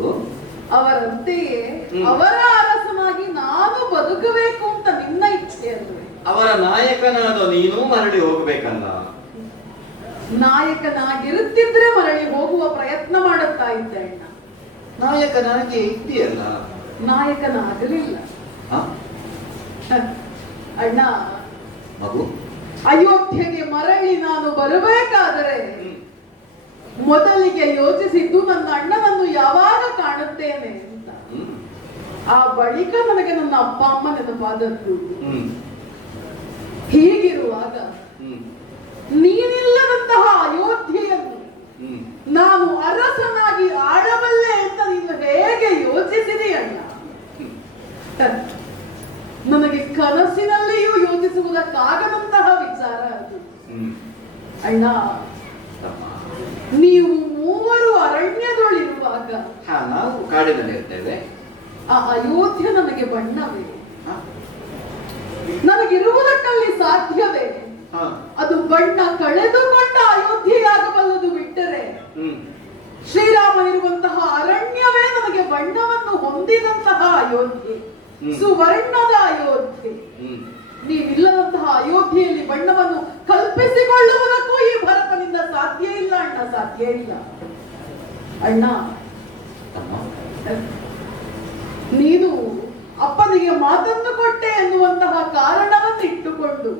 ಹೌದು. ಅವರಂತೆಯೇ ಅವರ ಅರಸನಾಗಿ ನಾನು ಬದುಕಬೇಕು ಅಂತ ನಿನ್ನ ಇಚ್ಛೆ ಅಲ್ವೇ? ಅವರ ನಾಯಕನಾದ ನೀನು ಮರಳಿ ಹೋಗ್ಬೇಕಲ್ಲ. ನಾಯಕನಾಗಿರುತ್ತಿದ್ರೆ ಮರಳಿ ಹೋಗುವ ಪ್ರಯತ್ನ ಮಾಡುತ್ತಾ ಇದ್ದೆ ಅಣ್ಣ. ನಾಯಕನಾಗಿ ಇದ್ದೀಯಲ್ಲ. ನಾಯಕನಾಗಲಿಲ್ಲ ಹ? ಅಣ್ಣ. ಮಗು, ಅಯೋಧ್ಯೆಗೆ ಮರಳಿ ನಾನು ಬರಬೇಕಾದರೆ ಮೊದಲಿಗೆ ಯೋಚಿಸಿದ್ದು ನನ್ನ ಅಣ್ಣನನ್ನು ಯಾವಾಗ ಕಾಣುತ್ತೇನೆ ಅಂತ. ಆ ಬಳಿಕ ನನಗೆ ನನ್ನ ಅಪ್ಪ ಅಮ್ಮ ನೆನಪಾದದ್ದು. ಹೀಗಿರುವಾಗ ನೀನಿಲ್ಲದಂತಹ ಅಯೋಧ್ಯೆಯನ್ನು ನಾನು ಅರಸನಾಗಿ ಆಳಬಲ್ಲೆ ಅಂತ ನೀನು ಹೇಗೆ ಯೋಚಿಸಿದೆ ಅಣ್ಣ? ನನಗೆ ಕನಸಿನಲ್ಲಿಯೂ ಯೋಚಿಸುವುದಕ್ಕಾಗದಂತಹ ವಿಚಾರ ಅದು ಅಣ್ಣ. ನೀವು ಮೂವರು ಅರಣ್ಯದೊಳಿರುವಾಗ ನಾವು ಕಾಡಿನಲ್ಲಿ ಇರ್ತೇವೆ. ಆ ಅಯೋಧ್ಯೆ ನನಗೆ ಬಣ್ಣವೇ? ನನಗಿರುವುದಕ್ಕಲ್ಲಿ ಸಾಧ್ಯವೇ? ಅದು ಬಣ್ಣ ಕಳೆದುಕೊಂಡ ಅಯೋಧ್ಯೆಯಾಗಬಲ್ಲದು ಬಿಟ್ಟರೆ ಶ್ರೀರಾಮನಿರುವಂತಹ ಅರಣ್ಯವೇ ನನಗೆ ಬಣ್ಣವನ್ನು ಹೊಂದಿದಂತಹ ಅಯೋಧ್ಯೆ, ಸುವರ್ಣದ ಅಯೋಧ್ಯೆ. ನೀವಿಲ್ಲದಂತಹ ಅಯೋಧ್ಯೆಯಲ್ಲಿ ಬಣ್ಣವನ್ನು ಕಲ್ಪಿಸಿಕೊಳ್ಳುವುದಕ್ಕೂ ಈ ಭರತನಿಂದ ಸಾಧ್ಯ ಇಲ್ಲ ಅಣ್ಣ, ಸಾಧ್ಯ ಇಲ್ಲ ಅಣ್ಣ. ನೀನು ಅಪ್ಪನಿಗೆ ಮಾತನ್ನು ಕೊಟ್ಟೆ ಎನ್ನುವಂತಹ ಕಾರಣವನ್ನು ಇಟ್ಟುಕೊಂಡು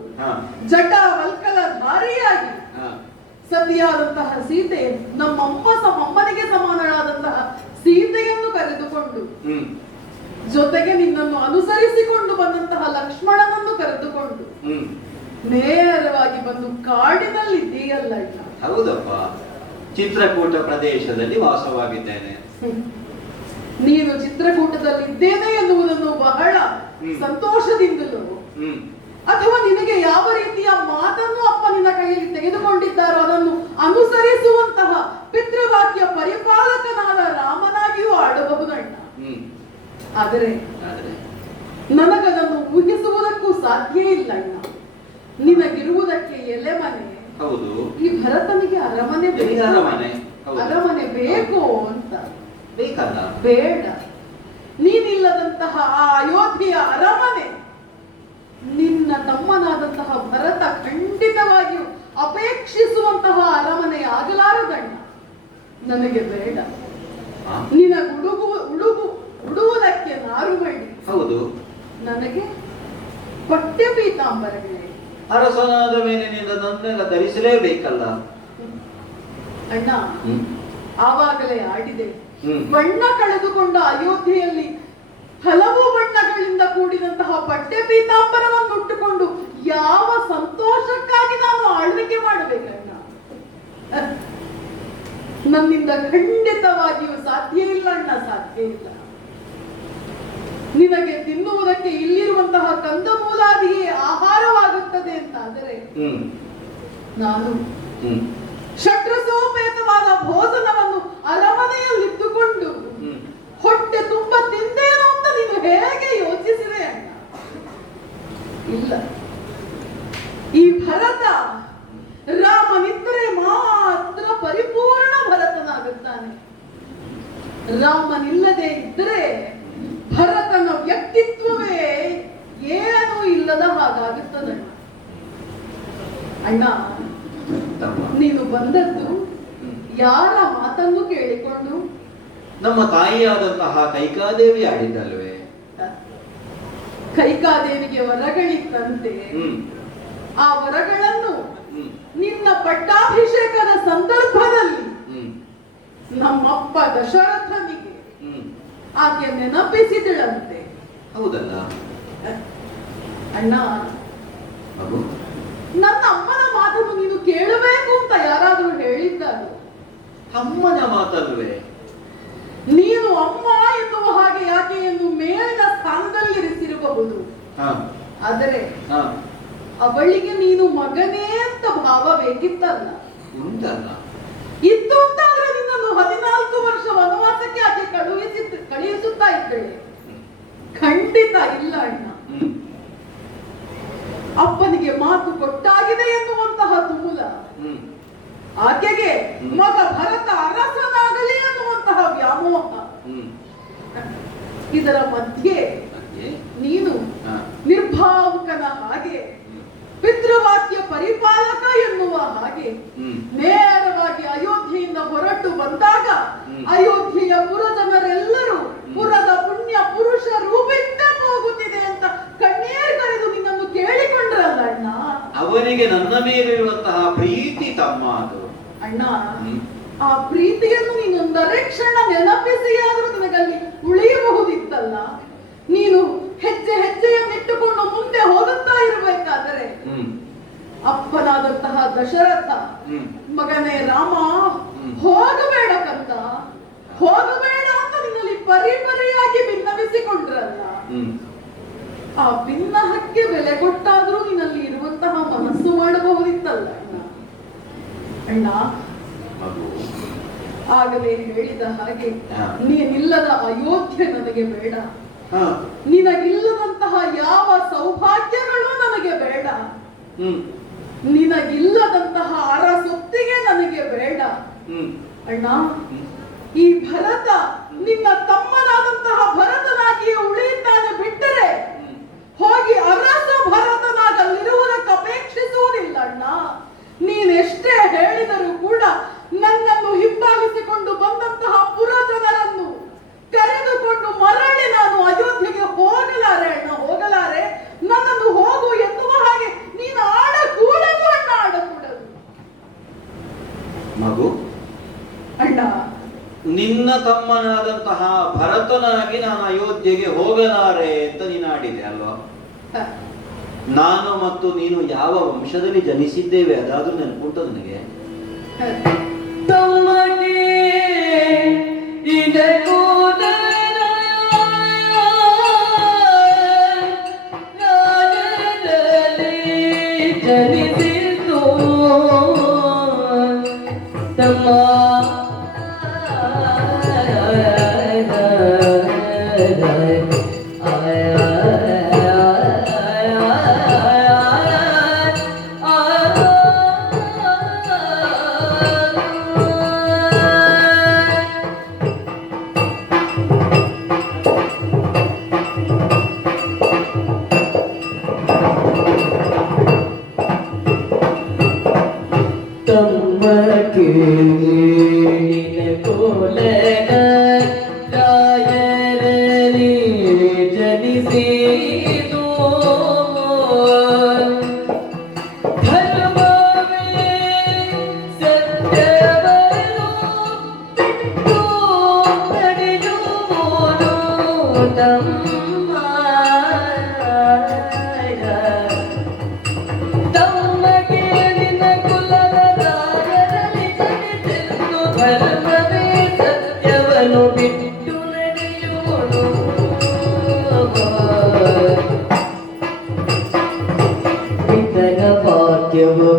ಜಟ ವಲ್ಕಲಧಾರಿಯಾಗಿ ಸತಿಯಾದಂತಹ ಸೀತೆ, ನಮ್ಮಮ್ಮನಿಗೆ ಸಮಾನಳಾದಂತಹ ಸೀತೆಯನ್ನು ಕರೆದುಕೊಂಡು ಜೊತೆಗೆ ನಿನ್ನನ್ನು ಅನುಸರಿಸಿಕೊಂಡು ಬಂದಂತಹ ಲಕ್ಷ್ಮಣನನ್ನು ಕರೆದುಕೊಂಡು ನೇರವಾಗಿ ಬಂದು ಕಾಡಿನಲ್ಲಿದ್ದೀಯಲ್ಲ. ಹೌದಪ್ಪ, ಚಿತ್ರಕೂಟ ಪ್ರದೇಶದಲ್ಲಿ ವಾಸವಾಗಿದ್ದೇನೆ. ನೀನು ಚಿತ್ರಕೂಟದಲ್ಲಿದ್ದೇನೆ ಎನ್ನುವುದನ್ನು ಬಹಳ ಸಂತೋಷದಿಂದಲೂ ಅಥವಾ ನಿನಗೆ ಯಾವ ರೀತಿಯ ಮಾತನ್ನು ಅಪ್ಪ ನಿನ್ನ ಕೈಯಲ್ಲಿ ತೆಗೆದುಕೊಂಡಿದ್ದಾರೋ ಅದನ್ನು ಅನುಸರಿಸುವಂತಹ ಪಿತೃವಾಕ್ಯ ಪರಿಪಾಲಕನಾದ ರಾಮನಾಗಿಯೂ ಆಡಬಹುದಣ್ಣ. ಆದರೆ ನನಗದನ್ನು ಊಹಿಸುವುದಕ್ಕೂ ಸಾಧ್ಯ ಇಲ್ಲ ಅಣ್ಣ. ನಿನಗಿರುವುದಕ್ಕೆ ಎಲೆ ಮನೆ. ಹೌದು. ಈ ಭರತನಿಗೆ ಅರಮನೆ ಬೇಕು, ಅರಮನೆ ಬೇಕು ಅಂತ ಬೇಕಲ್ಲ? ಬೇಡ. ನೀನಿಲ್ಲದಂತಹ ಆ ಅಯೋಧ್ಯೆಯ ಅರಮನೆ ನಿನ್ನ ತಮ್ಮನಾದಂತಹ ಭರತ ಖಂಡಿತವಾಗಿಯೂ ಅಪೇಕ್ಷಿಸುವಂತಹ ಅರಮನೆ ಆಗಲಾರದಣ್ಣ. ನನಗೆ ಬೇಡ. ನಿನ್ನ ಉಡುವುದಕ್ಕೆ ನಾರುಮಡಿ. ಹೌದು. ನನಗೆ ಪಠ್ಯ ಪೀತಾಂಬರಗಳೇ. ಅರಸನಾದ ಮೇಲೆ ನೀನು ನನ್ನೆಲ್ಲ ಧರಿಸಲೇಬೇಕಲ್ಲ ಅಣ್ಣ. ಆವಾಗಲೇ ಆಡಿದೆ. ಬಣ್ಣ ಕಳೆದುಕೊಂಡ ಅಯೋಧ್ಯೆಯಲ್ಲಿ ಹಲವು ಬಣ್ಣಗಳಿಂದ ಕೂಡಿದಂತಹ ಪಠ್ಯ ಪೀತಾಂಬರವನ್ನು ಉಟ್ಟುಕೊಂಡು ಯಾವ ಸಂತೋಷಕ್ಕಾಗಿ ನಾನು ಆಳ್ವಿಕೆ ಮಾಡಬೇಕಣ್ಣ? ನನ್ನಿಂದ ಖಂಡಿತವಾಗಿಯೂ ಸಾಧ್ಯ ಇಲ್ಲ ಅಣ್ಣ, ಸಾಧ್ಯ ಇಲ್ಲ. ನಿನಗೆ ತಿನ್ನುವುದಕ್ಕೆ ಇಲ್ಲಿರುವಂತಹ ಕಂದಮೂಲಾದಿಯೇ ಆಹಾರವಾಗುತ್ತದೆ ಅಂತಾದರೆ ನಾನು ಷಟ್ರಸೋಪೇತವಾದ ಭೋಜನವನ್ನು ಅರಮನೆಯಲ್ಲಿದ್ದುಕೊಂಡು ಹೊಟ್ಟೆ ತುಂಬ ತಿಂದೇನು ಅಂತ ನೀನು ಹೇಗೆ ಯೋಚಿಸಿದೆ ಅಣ್ಣ? ಇಲ್ಲ. ಈ ಭರತ ರಾಮನಿದ್ದರೆ ಮಾತ್ರ ಪರಿಪೂರ್ಣ ಭರತನಾಗುತ್ತಾನೆ. ರಾಮನಿಲ್ಲದೆ ಇದ್ದರೆ ಭರತನ ವ್ಯಕ್ತಿತ್ವವೇ ಏನೂ ಇಲ್ಲದ ಹಾಗಾಗುತ್ತದಣ್ಣ. ಅಣ್ಣ, ನೀನು ಬಂದದ್ದು ಯಾರ ಮಾತನ್ನು ಕೇಳಿಕೊಂಡು? ನಮ್ಮ ತಾಯಿಯಾದಂತಹ ಕೈಕಾದೇವಿ ಆಡಿದ್ದಲ್ವೇ? ಕೈಕಾದೇವಿಗೆ ವರಗಳಿತ್ತಂತೆ. ಆ ವರಗಳನ್ನು ನಿನ್ನ ಪಟ್ಟಾಭಿಷೇಕದ ಸಂದರ್ಭದಲ್ಲಿ ನಮ್ಮಪ್ಪ ದಶರಥನಿಗೆ ಆಕೆ ನೆನಪಿಸಿದಳಂತೆ. ಹೌದಲ್ಲ ಅಣ್ಣ? ನನ್ನ ಅಮ್ಮನ ಮಾತನ್ನು ನೀನು ಕೇಳಬೇಕು ಅಂತ ಯಾರಾದರೂ ಹೇಳಿದ್ದಾರೆ? ಅಮ್ಮನ ಮಾತಲ್ವೇ? ನೀನು ಅಮ್ಮ ಎನ್ನುವ ಹಾಗೆ ಆಕೆಯನ್ನು ಮೇಲಿನ ಸ್ಥಾನದಲ್ಲಿ ಇರಿಸಿರಬಹುದು. ಆದರೆ ಅವಳಿಗೆ ನೀನು ಮಗನೇ ಅಂತ ಭಾವ ಬೇಕಿತ್ತಲ್ಲ? ಇತ್ತು ಅಂತಾದ್ರೆ ನಿನ್ನನ್ನು 14 ವರ್ಷ ವನವಾಸಕ್ಕೆ ಆಕೆ ಕಳುಹಿಸುತ್ತಾ ಇದ್ದಳೆ. ಖಂಡಿತ ಇಲ್ಲ ಅಣ್ಣ. ಅಪ್ಪನಿಗೆ ಮಾತು ಕೊಟ್ಟಾಗಿದೆ ಎನ್ನುವಂತಹ ತುಮುಲ, ಆಕೆಗೆ ಮಗ ಭರತ ಅರಸನಾಗಲಿ ಎನ್ನುವಂತಹ ವ್ಯಾಮೋಹ, ಹ್ಮ್. ಇದರ ಮಧ್ಯೆ ಹಾಗೆ. ನೀನು ಹಾ. ನಿರ್ಭಾವುಕನ ಹಾಗೆ ಪಿತೃವಾಕ್ಯ ಪರಿಪಾಲಕ ಎನ್ನುವ ಹಾಗೆ ಹ್ಮ್. ನೇರವಾಗಿ ಅಯೋಧ್ಯೆಯಿಂದ ಹೊರಟು ಬಂದಾಗ ಹ್ಮ್. ಅಯೋಧ್ಯೆಯ ಪುರಜನರೆಲ್ಲರೂ ಪುರದ ಪುಣ್ಯ ಪುರುಷರು ಬಿಟ್ಟ ಹೋಗುತ್ತಿದೆ ಅಂತ ಕಣ್ಣೀರ್ಗರೆದು ನಿನ್ನನ್ನು ಕೇಳಿಕೊಂಡ್ರಲ್ಲ ಅಣ್ಣ. ಅವರಿಗೆ ನನ್ನ ಮೇಲಿರುವಂತಹ ಪ್ರೀತಿ ತಮ್ಮ ಅದು. ಅಣ್ಣ, ಹ್ಮ್. ಆ ಪ್ರೀತಿಯನ್ನು ನೀನೊಂದರೆ ಕ್ಷಣ ನೆನಪಿಸಿಯಾದರೂ ನಿನಗಲ್ಲಿ ಉಳಿಯಬಹುದಿತ್ತಲ್ಲ. ನೀನು ಹೆಜ್ಜೆ ಹೆಜ್ಜೆಯನ್ನಿಟ್ಟುಕೊಂಡು ಮುಂದೆ ಹೋಗುತ್ತಾ ಇರಬೇಕಾದರೆ ಹ್ಮ್. ಅಪ್ಪನಾದಂತಹ ದಶರಥ ಹ್ಮ್. ಮಗನೇ ರಾಮ ಹ್ಮ್. ಹೋಗಬೇಡ ಕಂದ, ಹೋಗಬೇಡ ಅಂತ ನಿನ್ನಲ್ಲಿ ಪರಿಪರಿಯಾಗಿ ಭಿನ್ನವಿಸಿಕೊಂಡ್ರಲ್ಲ. ಹ್ಮ್. ಆ ಭಿನ್ನಹಕ್ಕೆ ಬೆಲೆ ಕೊಟ್ಟಾದ್ರೂ ನಿನ್ನಲ್ಲಿ ಇರುವಂತಹ ಮನಸ್ಸು ಮಾಡಬಹುದಿತ್ತಲ್ಲ ಅಣ್ಣ. ಅಣ್ಣ, ಮಗು. ಆಗಲೇ ಹೇಳಿದ ಹಾಗೆ ಹಾ. ನೀನಿಲ್ಲದ ಅಯೋಧ್ಯೆ ನನಗೆ ಬೇಡ. ಹಾ. ನಿನಗಿಲ್ಲದಂತಹ ಯಾವ ಸೌಭಾಗ್ಯಗಳು ನನಗೆ ಬೇಡ. ಹ್ಮ್. ನಿನಗಿಲ್ಲದಂತಹ ಅರಸೊತ್ತಿಗೆ ನನಗೆ ಬೇಡ. ಹ್ಮ್. ಅಣ್ಣ, ಹ್ಮ್. ಈ ಭರತ ನಿನ್ನ ತಮ್ಮನಾದಂತಹ ಭರತನಾಗಿಯೇ ಉಳಿಯುತ್ತಾನೆ ಬಿಟ್ಟರೆ ಹ್ಮ್. ಹೋಗಿ ಅರಸ ಭರತನಾಗಲ್ಲಿರುವುದಕ್ಕೆ ಅಪೇಕ್ಷಿಸುವುದಿಲ್ಲ ಅಣ್ಣ. ನೀನೆಷ್ಟೇ ಹೇಳಿದರೂ ಕೂಡ ನನ್ನನ್ನು ಹಿಂಬಾಲಿಸಿಕೊಂಡು ಬಂದಂತಹ ಪುರಜನರನ್ನು ಕರೆದುಕೊಂಡು ಮರಳಿ ನಾನು ಅಯೋಧ್ಯೆಗೆ ಹೋಗಲಾರೆ ಅಣ್ಣ, ಹೋಗಲಾರೆ. ನನ್ನನ್ನು ಹೋಗು ಎನ್ನುವ ಹಾಗೆ ನೀನು ಆಡಕೂಡದು ಅಣ್ಣ, ಆಡಕೂಡದು. ಮಗು, ಅಣ್ಣ, ನಿನ್ನ ತಮ್ಮನಾದಂತಹ ಭರತನಾಗಿ ನಾನು ಅಯೋಧ್ಯೆಗೆ ಹೋಗಲಾರೆ ಅಂತ ನೀನು ಆಡಿದೆ ಅಲ್ವಾ? ಹ, ನಾನು ಮತ್ತು ನೀನು ಯಾವ ವಂಶದಲ್ಲಿ ಜನಿಸಿದ್ದೇವೆ ಅದಾದ್ರೂ ನೆನಪುಂಟು ನನಗೆ? ಹ. ತಮಗೆ ಇದಕ್ಕೂ ಜನಿಸಿತು ತಮ್ಮ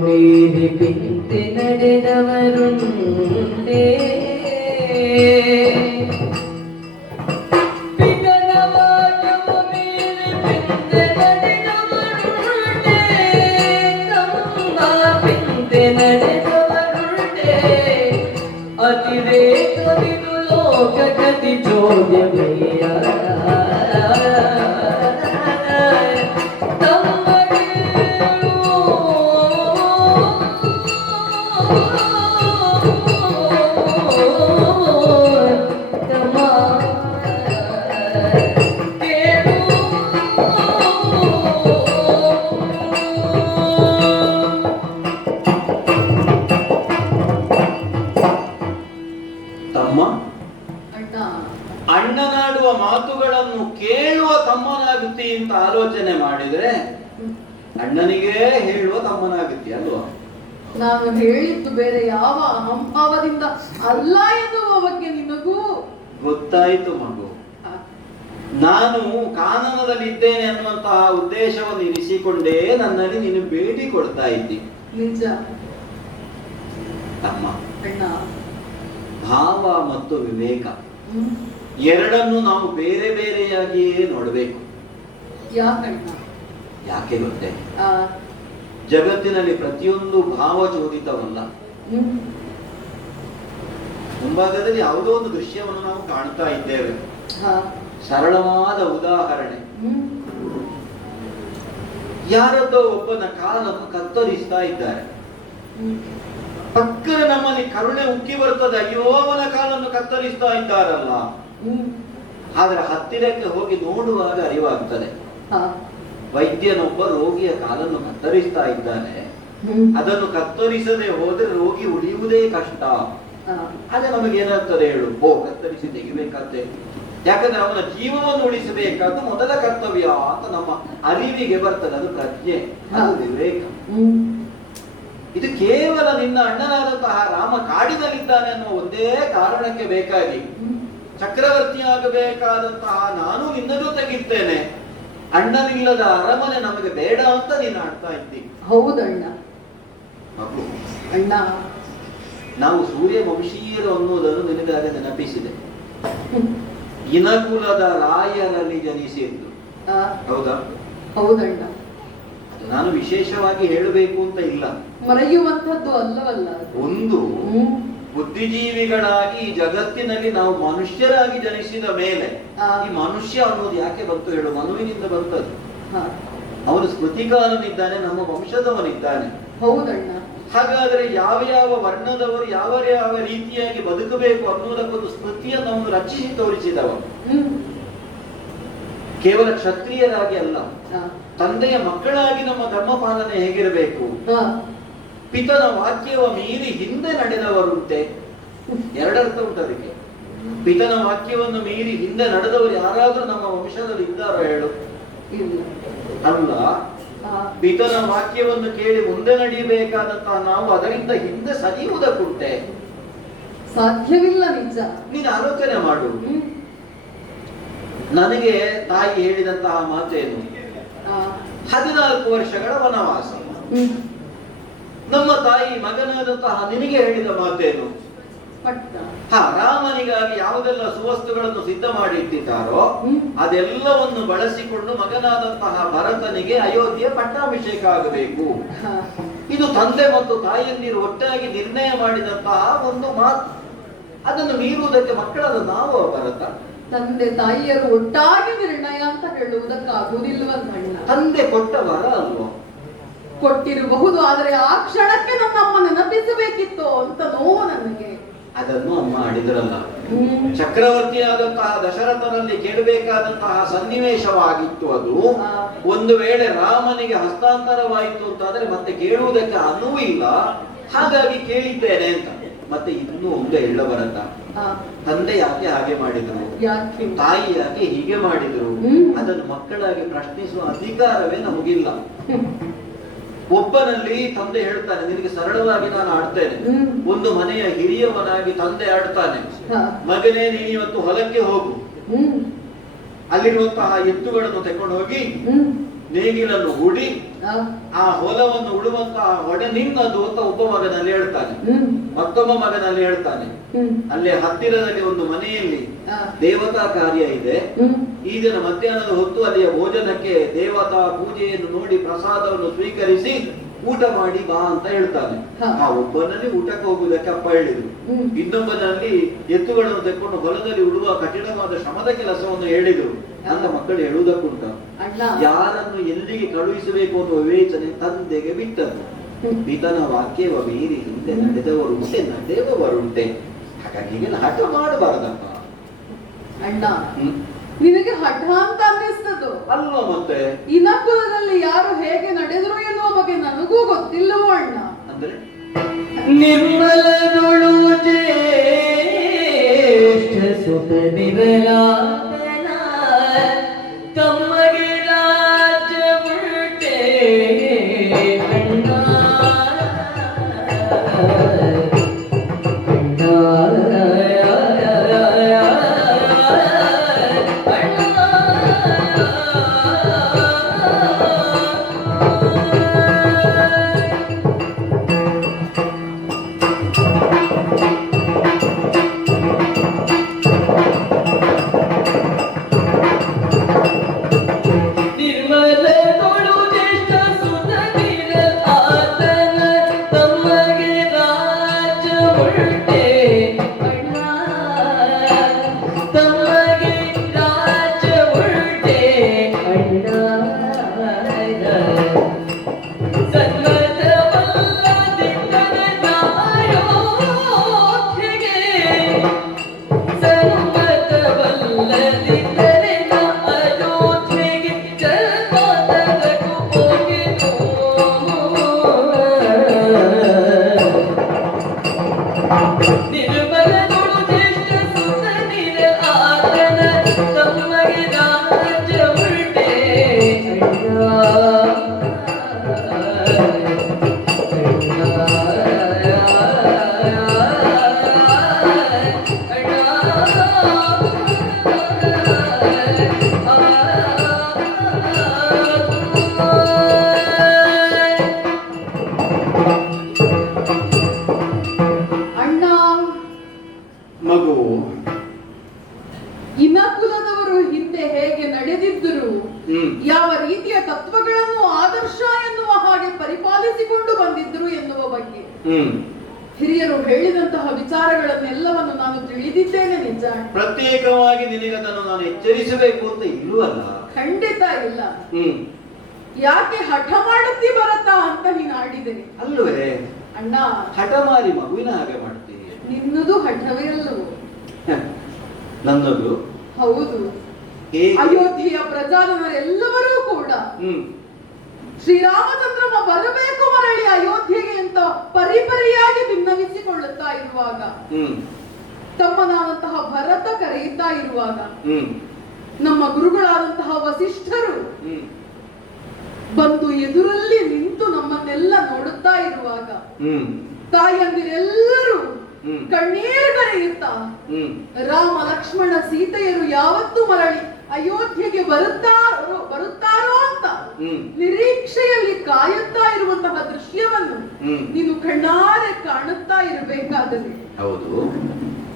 ಮೀರಿ ಪಿಂತೆ ನಡೆದವರುಂಟೆ ಪಿತನ ವಾಕ್ಯವ ಮೀರಿ ಪಿಂತೆ ನಡೆದವರುಂಟೆ ತಮ್ಮ ಪಿಂತೆ ನಡೆದವರುಂಟೆ ಅತಿರೇಕವಿದು ಲೋಕ ಗತಿ ಚೋದ್ಯಮಯ್ಯ ಅಣ್ಣನಾಡುವ ಮಾತುಗಳನ್ನು ಕೇಳುವ ತಮ್ಮನಾಗುತ್ತಿ ಅಂತ ಆಲೋಚನೆ ಮಾಡಿದ್ರೆ ಅಣ್ಣನಿಗೆ ಹೇಳುವ ತಮ್ಮನಾಗುತ್ತಿ ಅಲ್ವಾ? ನಾನು ಹೇಳಿದ್ದು ಬೇರೆ ಯಾವ ಅಹಂಭಾವದಿಂದ ಅಲ್ಲ ಎನ್ನುವ ಬಗ್ಗೆ ನಿನಗೂ ಗೊತ್ತಾಯಿತು ಮಗು. ನಾನು ಕಾನನದಲ್ಲಿ ಇದ್ದೇನೆ ಅನ್ನುವಂತಹ ಉದ್ದೇಶವನ್ನು ಇರಿಸಿಕೊಂಡೇ ನನ್ನಲ್ಲಿ ನೀನು ಭೇಟಿ ಕೊಡ್ತಾ ಇದ್ದಿ. ನಿಜ ತಮ್ಮ, ಅಣ್ಣ. ಭಾವ ಮತ್ತು ವಿವೇಕ ಎರಡನ್ನು ನಾವು ಬೇರೆ ಬೇರೆಯಾಗಿಯೇ ನೋಡಬೇಕು. ಯಾಕಣ್ಣ? ಯಾಕೆ ಗೊತ್ತೇ? ಜಗತ್ತಿನಲ್ಲಿ ಪ್ರತಿಯೊಂದು ಭಾವ ಚೋದಿತವಲ್ಲ. ಮುಂಭಾಗದಲ್ಲಿ ಯಾವುದೋ ಒಂದು ದೃಶ್ಯವನ್ನು ನಾವು ಕಾಣ್ತಾ ಇದ್ದೇವೆ. ಹಾ. ಸರಳವಾದ ಉದಾಹರಣೆ, ಹ್ಮ್. ಯಾರದ್ದೋ ಒಬ್ಬನ ಕಾಲನ್ನು ಕತ್ತರಿಸ್ತಾ ಇದ್ದಾರೆ. ಹ್ಮ್. ಪಕ್ಕದ ನಮ್ಮಲ್ಲಿ ಕರುಣೆ ಉಕ್ಕಿ ಬರ್ತದೆ, ಅಯ್ಯೋ ಅವನ ಕಾಲನ್ನು ಕತ್ತರಿಸ್ತಾ ಇದ್ದಾರಲ್ಲ. ಹ್ಮ್. ಆದ್ರೆ ಹತ್ತಿರಕ್ಕೆ ಹೋಗಿ ನೋಡುವಾಗ ಅರಿವಾಗ್ತದೆ, ಹಾ. ವೈದ್ಯನೊಬ್ಬ ರೋಗಿಯ ಕಾಲನ್ನು ಕತ್ತರಿಸ್ತಾ ಇದ್ದಾನೆ. ಹ್ಮ್. ಅದನ್ನು ಕತ್ತರಿಸದೆ ಹೋದ್ರೆ ರೋಗಿ ಉಳಿಯುವುದೇ ಕಷ್ಟ. ಹಾ. ಅದೇ ನಮಗೆ ಏನಾಗ್ತದೆ ಹೇಳು, ಕತ್ತರಿಸಿ ತೆಗಿಬೇಕಾದ್ರೆ, ಯಾಕಂದ್ರೆ ಅವನ ಜೀವವನ್ನು ಉಳಿಸಬೇಕಾದ್ದು ಮೊದಲ ಕರ್ತವ್ಯ ಅಂತ ನಮ್ಮ ಅರಿವಿಗೆ ಬರ್ತದೆ. ಅದು ಪ್ರಜ್ಞೆ, ಅದು ವಿವೇಕ. ಹ್ಮ್. ಇದು ಕೇವಲ ನಿನ್ನ ಅಣ್ಣನಾದಂತಹ ರಾಮ ಕಾಡಿನಲ್ಲಿದ್ದಾನೆ ಅನ್ನುವ ಒಂದೇ ಕಾರಣಕ್ಕೆ ಬೇಕಾಗಿ ಹ್ಮ್. ಚಕ್ರವರ್ತಿಯಾಗಬೇಕಾದಂತಹ ನಾನು ನಿನ್ನ ಜೊತೆಗಿರ್ತೇನೆ, ಅಣ್ಣನಿಲ್ಲದ ಅರಮನೆ ನಮಗೆ ಬೇಡ ಅಂತ ನೀನು ಆಡ್ತಾ ಇದ್ದಿ. ಹೌದಣ್ಣ. ಮಗು, ಅಣ್ಣ, ನಾವು ಸೂರ್ಯ ವಂಶೀಯರು ಅನ್ನುವುದನ್ನು ನಿನಗಾಗ ನೆನಪಿಸಿದೆ. ಇನಕುಲದ ರಾಯರಲ್ಲಿ ಜನಿಸಿದ್ದು, ಆ, ಹೌದಾ? ಹೌದಣ್ಣ. ಅದು ನಾನು ವಿಶೇಷವಾಗಿ ಹೇಳಬೇಕು ಅಂತ ಇಲ್ಲ. ಮರೆಯುವಂಥದ್ದು ಅಲ್ಲವಲ್ಲ ಅದು. ಒಂದು, ಹ್ಮ್. ಬುದ್ಧಿಜೀವಿಗಳಾಗಿ ಈ ಜಗತ್ತಿನಲ್ಲಿ ನಾವು ಮನುಷ್ಯರಾಗಿ ಜನಿಸಿದ ಮೇಲೆ ಆ. ಈ ಮನುಷ್ಯ ಅನ್ನೋದು ಯಾಕೆ ಬಂತು ಹೇಳು? ಮನುವಿನಿಂದ ಬಂತದ್ದು. ಹಾ. ಅವನು ಸ್ಮೃತಿಕಾರನಿದ್ದಾನೆ, ನಮ್ಮ ವಂಶದವನಿದ್ದಾನೆ. ಹೌದಣ್ಣ. ಹಾಗಾದ್ರೆ ಯಾವ ಯಾವ ವರ್ಣದವರು ಯಾವ ಯಾವ ರೀತಿಯಾಗಿ ಬದುಕಬೇಕು ಅನ್ನೋದಕ್ಕೊಂದು ಸ್ಮೃತಿಯನ್ನು ಅವನು ರಚಿಸಿ ತೋರಿಸಿದವ. ಹ್ಮ್. ಕೇವಲ ಕ್ಷತ್ರಿಯರಾಗಿ ಅಲ್ಲ, ಆ. ತಂದೆಯ ಮಕ್ಕಳಾಗಿ ನಮ್ಮ ಧರ್ಮ ಪಾಲನೆ ಹೇಗಿರಬೇಕು, ಹಾ. ಪಿತನ ವಾಕ್ಯವ ಮೀರಿ ಹಿಂದೆ ನಡೆದವರುಂಟೆ. ಎರಡರ್ಥ ಉಂಟು ಅದಕ್ಕೆ. ಪಿತನ ವಾಕ್ಯವನ್ನು ಮೀರಿ ಹಿಂದೆ ನಡೆದವರು ಯಾರಾದ್ರೂ ನಮ್ಮ ವಂಶದಲ್ಲಿ ಇದ್ದಾರೋ ಹೇಳು? ಇಲ್ಲ. ಅಲ್ಲ. ಆ. ಪಿತನ ವಾಕ್ಯವನ್ನು ಕೇಳಿ ಮುಂದೆ ನಡೆಯಬೇಕಾದಂತಹ ನಾವು ಅದರಿಂದ ಹಿಂದೆ ಸರಿಯುವುದಕ್ಕುಂಟೆ. ಸಾಧ್ಯವಿಲ್ಲ ನಿಜ. ನೀನು ಆಲೋಚನೆ ಮಾಡು. ಹ್ಮ್. ನನಗೆ ತಾಯಿ ಹೇಳಿದಂತಹ ಮಾತೇನು? ಆ. 14 ವರ್ಷಗಳ ವನವಾಸ. ಹ್ಮ್. ನಮ್ಮ ತಾಯಿ ಮಗನಾದಂತಹ ನಿನಗೆ ಹೇಳಿದ ಮಾತೇನು? ಪಟ್ಟ. ರಾಮನಿಗಾಗಿ ಯಾವುದೆಲ್ಲ ಸುವಸ್ತುಗಳನ್ನು ಸಿದ್ಧ ಮಾಡಿ ಇಟ್ಟಿದ್ದಾರೋ ಹ್ಮ್. ಅದೆಲ್ಲವನ್ನು ಬಳಸಿಕೊಂಡು ಮಗನಾದಂತಹ ಭರತನಿಗೆ ಅಯೋಧ್ಯೆ ಪಟ್ಟಾಭಿಷೇಕ ಆಗಬೇಕು. ಹಾ. ಇದು ತಂದೆ ಮತ್ತು ತಾಯಿಯಂದಿರು ಒಟ್ಟಾಗಿ ನಿರ್ಣಯ ಮಾಡಿದಂತಹ ಒಂದು ಮಾತು. ಅದನ್ನು ಮೀರುವುದಕ್ಕೆ ಮಕ್ಕಳಾದ ನಾವು ಭರತ. ತಂದೆ ತಾಯಿಯರು ಒಟ್ಟಾಗಿ ನಿರ್ಣಯ ಅಂತ ಹೇಳುವುದಕ್ಕಾಗುವುದಿಲ್ವಲ್ಲ. ತಂದೆ ಕೊಟ್ಟ ವರ ಅಲ್ವೋ? ಕೊಟ್ಟಿರಬಹುದು, ಆದರೆ ಆ ಕ್ಷಣಕ್ಕೆ ನನ್ನಮ್ಮ ನೆನಪಿಸಬೇಕಿತ್ತು ಅಂತ ನೋವು ನನಗೆ. ಅದನ್ನು ಅಮ್ಮ ಆಡಿದ್ರಲ್ಲ. ಹ್ಮ್. ಚಕ್ರವರ್ತಿಯಾದಂತಹ ದಶರಥನಲ್ಲಿ ಕೇಳಬೇಕಾದಂತಹ ಸನ್ನಿವೇಶವಾಗಿತ್ತು ಅದು. ಆ. ಒಂದು ವೇಳೆ ರಾಮನಿಗೆ ಹಸ್ತಾಂತರವಾಯಿತು ಅಂತಾದ್ರೆ ಮತ್ತೆ ಕೇಳುವುದಕ್ಕೆ ಅನುವಿಲ್ಲ, ಹಾಗಾಗಿ ಕೇಳಿದ್ದೇನೆ ಅಂತ. ಮತ್ತೆ ಇನ್ನೂ ಒಂದು ಎಳ್ಳ ಬರತ್ತ, ಆ. ತಂದೆ ಯಾಕೆ ಹಾಗೆ ಮಾಡಿದ್ರು, ಯಾಕೆ? ತಾಯಿ ಯಾಕೆ ಹೀಗೆ ಮಾಡಿದ್ರು, ಹ್ಮ್. ಅದನ್ನು ಮಕ್ಕಳಾಗಿ ಪ್ರಶ್ನಿಸುವ ಅಧಿಕಾರವೇ ನಮಗಿಲ್ಲ. ಹ್ಮ್. ಒಬ್ಬನಲ್ಲಿ ತಂದೆ ಹೇಳ್ತಾನೆ, ನಿನಗೆ ಸರಳವಾಗಿ ನಾನು ಆಡ್ತೇನೆ. ಹ್ಮ್. ಒಂದು ಮನೆಯ ಹಿರಿಯವನಾಗಿ ತಂದೆ ಆಡ್ತಾನೆ, ಹಾ. ಮಗನೇ ನೀನು ಇವತ್ತು ಹೊಲಕ್ಕೆ ಹೋಗು, ಹ್ಮ್. ಅಲ್ಲಿರುವಂತಹ ಎತ್ತುಗಳನ್ನು ತಕೊಂಡು ಹೋಗಿ ಹ್ಮ್. ನೇಗಿಲನ್ನು ಹೂಡಿ ಆ. ಆ ಹೊಲವನ್ನು ಉಳುವಂತಹ ಹೊಡೆ ನಿನ್ನದು ಅಂತ ಒಬ್ಬ ಮಗನಲ್ಲಿ ಹೇಳ್ತಾನೆ. ಹ್ಮ್. ಮತ್ತೊಬ್ಬ ಮಗನಲ್ಲಿ ಹೇಳ್ತಾನೆ, ಹ್ಮ್. ಅಲ್ಲೇ ಹತ್ತಿರದಲ್ಲಿ ಒಂದು ಮನೆಯಲ್ಲಿ ಆ. ದೇವತಾ ಕಾರ್ಯ ಇದೆ, ಹ್ಮ್. ಈ ದಿನ ಮಧ್ಯಾಹ್ನದ ಹೊತ್ತು ಅಲ್ಲಿಯ ಭೋಜನಕ್ಕೆ ದೇವತಾ ಪೂಜೆಯನ್ನು ನೋಡಿ ಪ್ರಸಾದವನ್ನು ಸ್ವೀಕರಿಸಿ ಊಟ ಮಾಡಿ ಬಾ ಅಂತ ಹೇಳ್ತಾನೆ. ಹಾ. ಆ ಒಬ್ಬನಲ್ಲಿ ಊಟಕ್ಕೆ ಹೋಗುವುದಕ್ಕೆ ಅಪ್ಪ ಹೇಳಿದ್ರು, ಹ್ಮ್. ಇನ್ನೊಬ್ಬನಲ್ಲಿ ಎತ್ತುಗಳನ್ನು ತೆಕ್ಕೊಂಡು ಹೊಲದಲ್ಲಿ ಉಳುವ ಕಠಿಣವಾದ ಶ್ರಮದ ಕೆಲಸವನ್ನು ಹೇಳಿದ್ರು. ನನ್ನ ಮಕ್ಕಳು ಹೇಳುವುದಕ್ಕುಂಟ, ಅಣ್ಣ. ಯಾರನ್ನು ಎಲ್ಲಿಗೆ ಕಳುಹಿಸಬೇಕು ಅನ್ನುವ ವಿವೇಚನೆ ತಂದೆಗೆ ಬಿಟ್ಟದ್ದು. ಪಿತನ ವಾಕ್ಯವ ಮೀರಿ ಹಿಂದೆ ನಡೆದವರುಂಟೆ, ನಡೆಯುವವರುಂಟೆ. ಹಾಗಾಗಿ ಹೀಗೆಲ್ಲ ಹಠ ಮಾಡಬಾರದಪ್ಪ. ಅಣ್ಣ, ಹ್ಮ್. ನಿನಗೆ ಹಠ ಅಂತ ಅನ್ನಿಸ್ತದು ಅಲ್ವ ಮತ್ತೆ? ಇನಕುಲದಲ್ಲಿ ಯಾರು ಹೇಗೆ ನಡೆದ್ರು ಎನ್ನುವ ಬಗ್ಗೆ ನನಗೂ ಗೊತ್ತಿಲ್ಲವೋ ಅಣ್ಣ. ಅಂದ್ರೆ ನಿರ್ಮಲದೊಳು ಜ್ಯೇಷ್ಠ ಸುತ ನಿರಲಾದನ ತಮ್ಮಗೆ ರಾಜ್ಯವುಂಟೆ ಅಣ್ಣ ಹಿಂದೆ ಹೇಗೆ ನಡೆದಿದ್ದರು, ಯಾವ ರೀತಿಯ ತತ್ವಗಳನ್ನು ಆದರ್ಶ ಎನ್ನುವ ಹಾಗೆ ಪರಿಪಾಲಿಸಿಕೊಂಡು ಬಂದಿದ್ರು ಎನ್ನುವ ಬಗ್ಗೆ ಹಿರಿಯರು ಹೇಳಿದಂತಹ ವಿಚಾರಗಳನ್ನೆಲ್ಲವನ್ನು ನಾನು ತಿಳಿದಿದ್ದೇನೆ. ನಿಜ, ಪ್ರತ್ಯೇಕವಾಗಿ ನಿನಗದನ್ನು ನಾನು ಎಚ್ಚರಿಸಬೇಕು ಅಂತ ಇರುವಲ್ಲ? ಖಂಡಿತ ಇಲ್ಲ. ಯಾಕೆ ಹಠ ಮಾಡುತ್ತಿ ಬರತ್ತಾ ಅಂತ ನೀನು ಆಡಿದೆ ಅಲ್ವೇ ಅಣ್ಣ? ಹಠ ಮಾರಿ ಮಗುವಿನ ಹಾಗೆ ಮಾಡ್ತೀನಿ. ನಿನ್ನದು ಹಠವೇ ಅಲ್ಲವೋ? ನನ್ನದು ಹೌದು. ಅಯೋಧ್ಯೆಯ ಪ್ರಜಾಜನರೆಲ್ಲವರೂ ಕೂಡ ಶ್ರೀರಾಮಚಂದ್ರಮ ಬರಬೇಕು ಮರಳಿ ಅಯೋಧ್ಯೆಗೆ ಅಂತ ಪರಿಪರಿಯಾಗಿ ಭಿನ್ನವಿಸಿಕೊಳ್ಳುತ್ತಾ ಇರುವಾಗ, ತಮ್ಮನಾದಂತಹ ಭರತ ಕರೆಯುತ್ತಾ ಇರುವಾಗ, ನಮ್ಮ ಗುರುಗಳಾದಂತಹ ವಸಿಷ್ಠರು ಬಂದು ಎದುರಲ್ಲಿ ನಿಂತು ನಮ್ಮನ್ನೆಲ್ಲ ನೋಡುತ್ತಾ ಇರುವಾಗ, ತಾಯಂದಿರೆಲ್ಲರೂ ಕಣ್ಣೀರುಗರೆಯುತ್ತಾ ರಾಮ ಲಕ್ಷ್ಮಣ ಸೀತೆಯರು ಯಾವತ್ತೂ ಮರಳಿ ಅಯೋಧ್ಯೆಗೆ ಬರುತ್ತಾರೋ ಅಂತ ನಿರೀಕ್ಷೆಯಲ್ಲಿ ಕಾಯುತ್ತಾ ಇರುವಂತಹ ದೃಶ್ಯವನ್ನು ನೀನು ಕಣ್ಣಾರೆ ಕಾಣುತ್ತಾ ಇರಬೇಕಾದರೆ, ಹೌದು,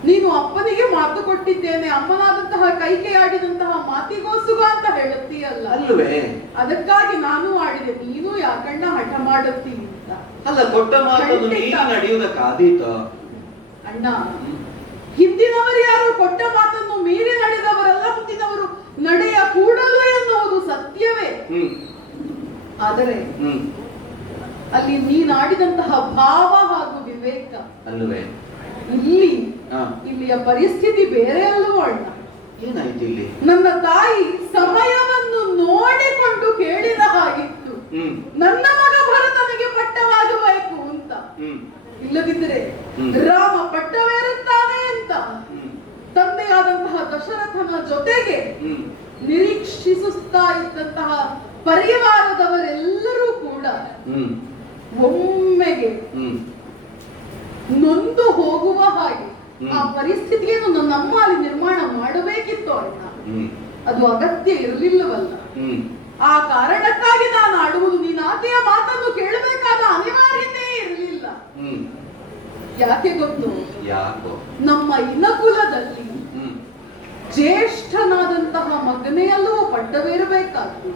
ನೀನು ಅಪ್ಪನಿಗೆ ಮಾತು ಕೊಟ್ಟಿದ್ದೇನೆ, ಅಮ್ಮನಾದಂತಹ ಕೈಕೆಯಾಡಿದಂತಹ ಮಾತಿಗೋಸುಗ ಅಂತ ಹೇಳುತ್ತೀಯಲ್ಲ ಅಲ್ವೇ? ಅದಕ್ಕಾಗಿ ನಾನು ಆಡಿದೆ, ನೀನು ಯಾಕಣ್ಣ ಹಠ ಮಾಡುತ್ತೀನಿ ಅಂತ. ಅಲ್ಲ, ಕೊಟ್ಟ ಮಾತನ್ನು ನೀನು ನಡೆಯುವುದಕ್ಕಾದೀತ ಅಣ್ಣ? ಹಿಂದಿನವರು ಯಾರು ಕೊಟ್ಟ ಮಾತನ್ನು ಮೀರಿ ನಡೆದವರಲ್ಲ, ಮುಂದಿನವರು ನಡೆಯ ಕೂಡಲು ಎನ್ನುವುದು ಸತ್ಯವೇ. ಆದರೆ ಅಲ್ಲಿ ನೀನಾಡಿದಂತಹ ಭಾವ ಹಾಗೂ ವಿವೇಕ ಅಲ್ವೇ? ಇಲ್ಲಿಯ ಪರಿಸ್ಥಿತಿ ಬೇರೆ ಅಲ್ವೋ ಅಣ್ಣ? ಏನಾಯ್ತು ಇಲ್ಲಿ? ನನ್ನ ತಾಯಿ ಸಮಯವನ್ನು ನೋಡಿಕೊಂಡು ಕೇಳಿದ ಹಾಗಿತ್ತು, ನನ್ನ ಮಗ ಭರತನಿಗೆ ಪಟ್ಟವಾಗಬೇಕು ಅಂತ. ಇಲ್ಲದಿದ್ದರೆ ರಾಮ ಪಟ್ಟವೇರುತ್ತಾನೆ ಅಂತ ತಂದೆಯಾದಂತಹ ದಶರಥನ ಜೊತೆಗೆ ನಿರೀಕ್ಷಿಸುತ್ತಾ ಇದ್ದಂತಹ ಪರಿವಾರದವರೆಲ್ಲರೂ ಕೂಡ ಒಮ್ಮೆಗೆ ನೊಂದು ಹೋಗುವ ಹಾಗೆ ಆ ಪರಿಸ್ಥಿತಿಯನ್ನು ನನ್ನಮ್ಮ ಅಲ್ಲಿ ನಿರ್ಮಾಣ ಮಾಡಬೇಕಿತ್ತು ಅಣ್ಣ. ಅದು ಅಗತ್ಯ ಇರಲಿಲ್ಲವಲ್ಲ. ಆ ಕಾರಣಕ್ಕಾಗಿ ನಾನು ಆಡುವುದು, ನೀನು ಆಕೆಯ ಮಾತನ್ನು ಕೇಳಬೇಕಾದ ಅನಿವಾರ್ಯತೆ ಇರಲಿಲ್ಲ. ಯಾಕೆ ಗೊತ್ತು? ನಮ್ಮ ಇನಕುಲದಲ್ಲಿ ಜ್ಯೇಷ್ಠನಾದಂತಹ ಮಗನೇ ಅಲ್ಲವೋ ಪಟ್ಟವೇರಬೇಕಾದ್ದು.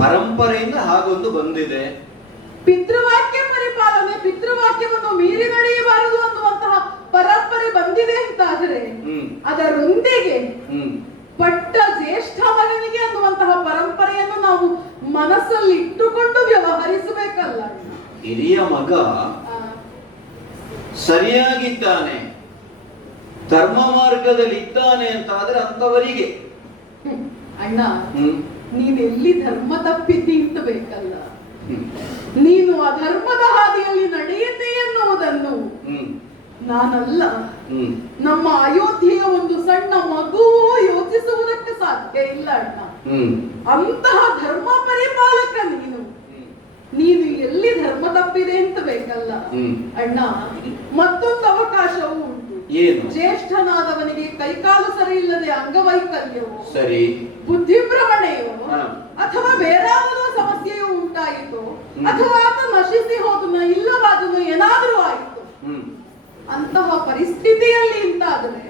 ಪರಂಪರೆಯಿಂದ ಹಾಗೊಂದು ಬಂದಿದೆ. ಪಿತೃವಾಕ್ಯ ಪರಿಪಾಲನೆ, ಪಿತೃವಾಕ್ಯವನ್ನು ಮೀರಿ ನಡೆಯಬಾರದು ಅನ್ನುವಂತಹ ಪರಂಪರೆ ಬಂದಿದೆ ಅಂತಾದರೆ, ಅದರೊಂದಿಗೆ ಪಟ್ಟ ಜ್ಯೇಷ್ಠ ಮಗನಿಗೆ ಅನ್ನುವಂತಹ ಪರಂಪರೆಯನ್ನು ನಾವು ಮನಸ್ಸಲ್ಲಿ ಇಟ್ಟುಕೊಂಡು ವ್ಯವಹರಿಸಬೇಕಲ್ಲ. ಹಿರಿಯ ಮಗ ಸರಿಯಾಗಿದ್ದಾನೆ, ಧರ್ಮ ಮಾರ್ಗದಲ್ಲಿ ಇದ್ದಾನೆ ಅಂತ ಆದ್ರೆ ಅಂತವರಿಗೆ ಅಣ್ಣ, ನೀನೆಲ್ಲಿ ಧರ್ಮ ತಪ್ಪಿದ್ದಿ ಅಂತ ಬೇಕಲ್ಲ. ನೀನು ಆ ಧರ್ಮದ ಹಾದಿಯಲ್ಲಿ ನಡೆಯುತ್ತೆ ಎನ್ನುವುದನ್ನು ನಾನಲ್ಲ, ನಮ್ಮ ಅಯೋಧ್ಯೆಯ ಒಂದು ಸಣ್ಣ ಮಗುವು ಯೋಚಿಸುವುದಕ್ಕೆ ಸಾಧ್ಯ ಇಲ್ಲ ಅಣ್ಣ. ಅಂತಹ ಧರ್ಮ ಪರಿಪಾಲಕ ನೀನು ಎಲ್ಲಿ ಧರ್ಮ ತಪ್ಪಿದೆ ಅಂತ ಬೇಕಲ್ಲ ಅಣ್ಣ. ಮತ್ತೊಂದು ಅವಕಾಶವೂ ಉಂಟು. ಜ್ಯೇಷ್ಠನಾದವನಿಗೆ ಕೈಕಾಲು ಸರಿ ಇಲ್ಲದೆ ಅಂಗವೈಕಲ್ಯವೋ, ಸರಿ ಬುದ್ಧಿಭ್ರಮಣೆಯೋ, ಅಥವಾ ಬೇರಾವುದೋ ಸಮಸ್ಯೆಯೋ ಉಂಟಾಯಿತು, ಅಥವಾ ಆತ ನಶಿಸಿ ಹೋದನು, ಇಲ್ಲವಾದನು, ಏನಾದರೂ ಆಯಿತು. ಅಂತಹ ಪರಿಸ್ಥಿತಿಯಲ್ಲಿ ಇಂತಾದರೆ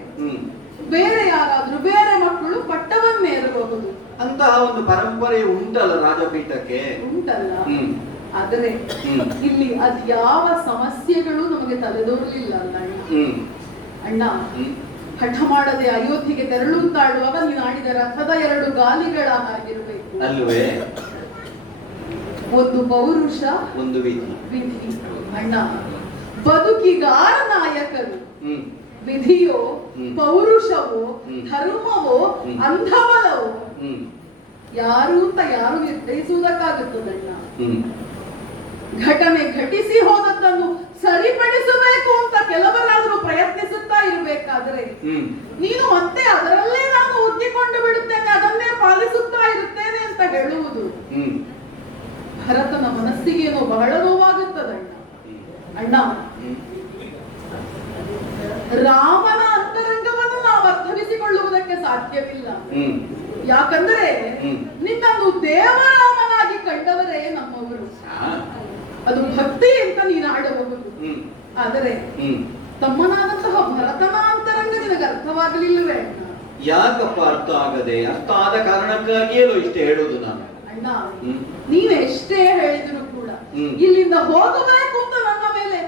ಬೇರೆ ಯಾರಾದ್ರೂ ಬೇರೆ ಮಕ್ಕಳು ಪಟ್ಟವನ್ನೇರಬಹುದು. ಅಂತಹ ಒಂದು ಪರಂಪರೆ ಉಂಟಲ್ಲ ರಾಜಪೀಠಕ್ಕೆ? ಉಂಟಲ್ಲ. ಆದರೆ ಇಲ್ಲಿ ಅದ್ಯಾವ ಸಮಸ್ಯೆಗಳು ನಮಗೆ ತಲೆದೋರ್ಲಿಲ್ಲ ಅಣ್ಣ. ಹಠ ಮಾಡದೆ ಅಯೋಧ್ಯೆಗೆ ತೆರಳುತ್ತಾಡುವಾಗ ನೀನು ಆಡಿದ ರಥದ 2 ಗಾಲಿಗಳ ಹಾಗಿರಬೇಕು ಅಲ್ವೇ? ಒಂದು ಪೌರುಷ, ಒಂದು ವಿಧಿ ಅಣ್ಣ. ಬದುಕಿಗಾರ ನಾಯಕರು, ವಿಧಿಯೋ, ಪೌರುಷವೋ, ಧರ್ಮವೋ, ಅಂಧಬಲವೋ ಯಾರು ಅಂತ ಯಾರು ನಿರ್ಧರಿಸುವುದಕ್ಕಾಗುತ್ತದಣ್ಣ. ಘಟನೆ ಘಟಿಸಿ ಹೋದದ್ದನ್ನು ಸರಿಪಡಿಸಬೇಕು ಅಂತ ಕೆಲವರಾದರೂ ಪ್ರಯತ್ನಿಸುತ್ತಾ ಇರಬೇಕಾದ್ರೆ, ನೀನು ಮತ್ತೆ ಅದರಲ್ಲೇ ನಾನು ಒದ್ದಿಕೊಂಡು ಬಿಡುತ್ತೇನೆ, ಅದನ್ನೇ ಪಾಲಿಸುತ್ತಾ ಇರುತ್ತೇನೆ ಅಂತ ಹೇಳುವುದು ಭರತನ ಮನಸ್ಸಿಗೇನೋ ಬಹಳ ನೋವಾಗುತ್ತದಣ್ಣ. ಅಣ್ಣ, ರಾಮನ ಅಂತರಂಗವನ್ನು ನಾವು ಅರ್ಥವಿಸಿಕೊಳ್ಳುವುದಕ್ಕೆ ಸಾಧ್ಯವಿಲ್ಲ. ಯಾಕಂದರೆ ನಿನ್ನನ್ನು ದೇವರಾಮನಾಗಿ ಕಂಡವರೇ ನಮ್ಮವರು. ಅದು ಭಕ್ತಿ ಅಂತ ನೀನು ಆಡಬಹುದು. ಆದರೆ ತಮ್ಮನಾದಂತಹ ಭರತನ ಅಂತರಂಗ ನಿನಗೆ ಅರ್ಥವಾಗಲಿಲ್ಲವೇ? ಯಾಕಪ್ಪ ಅರ್ಥ ಆಗದೆ? ಅರ್ಥ ಆದ ಕಾರಣಕ್ಕಾಗಿಯೇ ಇಷ್ಟೇ ಹೇಳುದು ನಾನು. ಅಣ್ಣ, ನೀವ್ ಎಷ್ಟೇ ಹೇಳಿದ್ರು ಕೂಡ ಇಲ್ಲಿಂದ ಹೋಗಬೇಕು ಅಂತ ನನ್ನ ಮೇಲೆ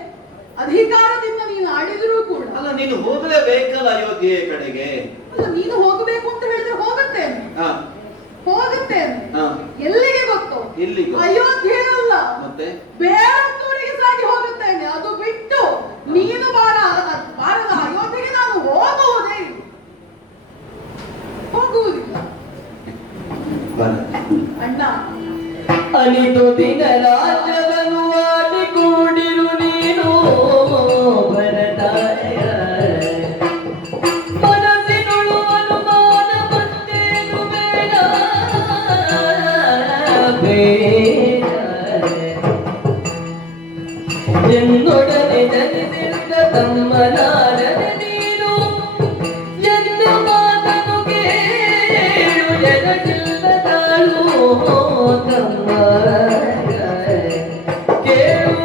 ಅಧಿಕಾರದಿಂದ ನೀನು ಆಡಿದ್ರು ಕೂಡ. ಅಲ್ಲ, ನೀನು ಹೋಗಲೇಬೇಕಲ್ಲ ಅಯೋಧ್ಯೆಯ ಕಡೆಗೆ. ಅಲ್ಲ, ನೀನು ಹೋಗಬೇಕು ಅಂತ ಹೇಳಿದ್ರೆ ಹೋಗುತ್ತೇನೆ. ಹೋಗುತ್ತೇನೆ. ಎಲ್ಲಿಗೆ ಗೊತ್ತು? ಎಲ್ಲಿಗೆ? ಅಯೋಧ್ಯೆ ಅಲ್ಲ, ಮತ್ತೆ ಬೇರೊಂದೂರಿಗೆ ಸಾಗಿ ಹೋಗುತ್ತೇನೆ. ಅದು ಬಿಟ್ಟು ನೀನು ಬಾರದ ಅಯೋಧ್ಯೆಗೆ ನಾನು ಹೋಗುವುದೇ ಹೋಗುವುದಿಲ್ಲ ಅಣ್ಣ. ಅನಿತು ದಿನ ರಾಜ್ಯವನ್ನು ಆಡಿಕೊಂಡಿರು ನೀನು ಭರತಾಯ. ಮನಸ್ಸಿನೊಳು ಅನುಮಾನ ಮತ್ತೇನು ಬೇಡ എന്നൊടനെ ജനിಸಿದ തമ്മനാരനെ ನೀನು ಎಂದು ಮಾತನು ಕೇಳು ಜಗತ್ತಿಲ್ಲ ತಾಳು ತಮ್ಮ ಕೇಳು.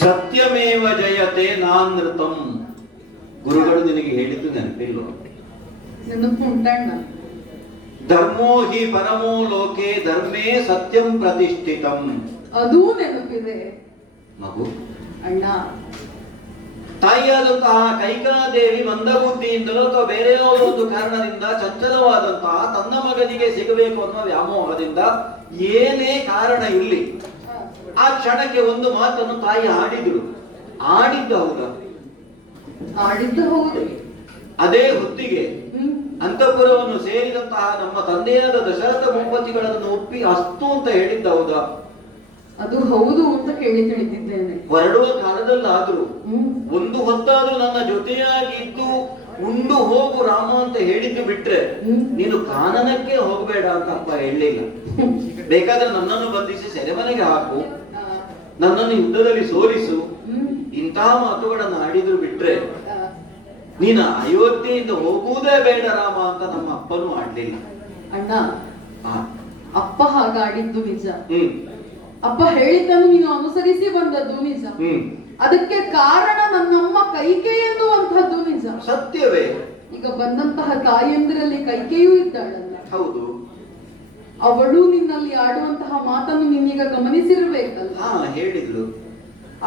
ಸತ್ಯಮೇವ ಜಯತೆ ನಾನೃತಂ. ಗುರುಗಳು ನಿನಗೆ ಹೇಳಿದ್ದು ನೆನಪಿಲ್ವ? ನೆನಪುಂಟಣ್ಣ. ಧರ್ಮೋ ಹಿ ಪರಮೋ ಲೋಕೆ ಧರ್ಮೇ ಸತ್ಯಂ ಪ್ರತಿಷ್ಠಿತಂ. ಅದೂ ನೆನಪಿದೆ ಮಗು. ಅಣ್ಣ, ತಾಯಿಯಾದಂತಹ ಕೈಕಾದೇವಿ ಮಂದಬುದ್ಧಿಯಿಂದಲೋ ಅಥವಾ ಬೇರೆ ಯಾವುದೋ ಒಂದು ಕಾರಣದಿಂದ ಚಂಚಲವಾದಂತಹ ತನ್ನ ಮಗನಿಗೆ ಸಿಗಬೇಕು ಅನ್ನೋ ವ್ಯಾಮೋಹದಿಂದ ಏನೇ ಕಾರಣ ಇರಲಿ, ಆ ಕ್ಷಣಕ್ಕೆ ಒಂದು ಮಾತನ್ನು ತಾಯಿ ಆಡಿದ್ರು. ಆಡಿದ್ದ ಹೌದಾ? ಆಡಿದ್ದ ಹೌದು. ಅದೇ ಹೊತ್ತಿಗೆ ಅಂತಃಪುರವನ್ನು ಸೇರಿದಂತಹ ನಮ್ಮ ತಂದೆಯಾದ ದಶರಥ ಭೂಪತಿಗಳನ್ನು ಒಪ್ಪಿ ಅಸ್ತು ಅಂತ ಹೇಳಿದ್ದ ಹೌದಾ? ಅದು ಹೌದು ಅಂತ ಕೇಳಿ ತಿಳಿದಿದ್ದೇನೆ. ಹೊರಡುವ ಕಾಲದಲ್ಲಾದ್ರೂ ಒಂದು ಹೊತ್ತಾದ್ರೂ ನನ್ನ ಜೊತೆಯಾಗಿದ್ದು ಉಂಡು ಹೋಗು ರಾಮ ಅಂತ ಹೇಳಿದ್ದು ಬಿಟ್ರೆ ನೀನು ಕಾನನಕ್ಕೆ ಹೋಗಬೇಡ ಅಂತ ಅಪ್ಪ ಹೇಳಲಿಲ್ಲ. ಬೇಕಾದ್ರೆ ನನ್ನನ್ನು ಬಂಧಿಸಿ ಸೆರೆಮನೆಗೆ ಹಾಕು, ನನ್ನನ್ನು ಯುದ್ಧದಲ್ಲಿ ಸೋಲಿಸು, ಇಂತಹ ಮಾತುಗಳನ್ನು ಆಡಿದ್ರು ಬಿಟ್ರೆ ನೀನ ಅಯೋಧ್ಯೆಯಿಂದ ಹೋಗುವುದೇ ಬೇಡ ರಾಮ ಅಂತ ನಮ್ಮ ಅಪ್ಪನೂ ಆಡ್ಲಿಲ್ಲ. ಅಣ್ಣ, ಅಪ್ಪ ಹಾಗಾಡಿದ್ದು ನಿಜ. ಅಪ್ಪ ಹೇಳಿದ್ದನ್ನು ನೀನು ಅನುಸರಿಸಿ ಬಂದದ್ದು ನಿಜ. ಅದಕ್ಕೆ ಕಾರಣ ನನ್ನಮ್ಮ ಕೈಕೆ ಎನ್ನುವಂತಹದ್ದು ನಿಜ. ಸತ್ಯವೇ? ಈಗ ಬಂದಂತಹ ತಾಯಿಯಂದಿರಲ್ಲಿ ಕೈಕೆಯೂ ಇದ್ದಾಳಲ್ಲ. ಹೌದು. ಅವಳು ನಿನ್ನಲ್ಲಿ ಆಡುವಂತಹ ಮಾತನ್ನು ನೀನೀಗ ಗಮನಿಸಿರ್ಬೇಕಲ್ಲ. ಹೇಳಿದ್ಲು.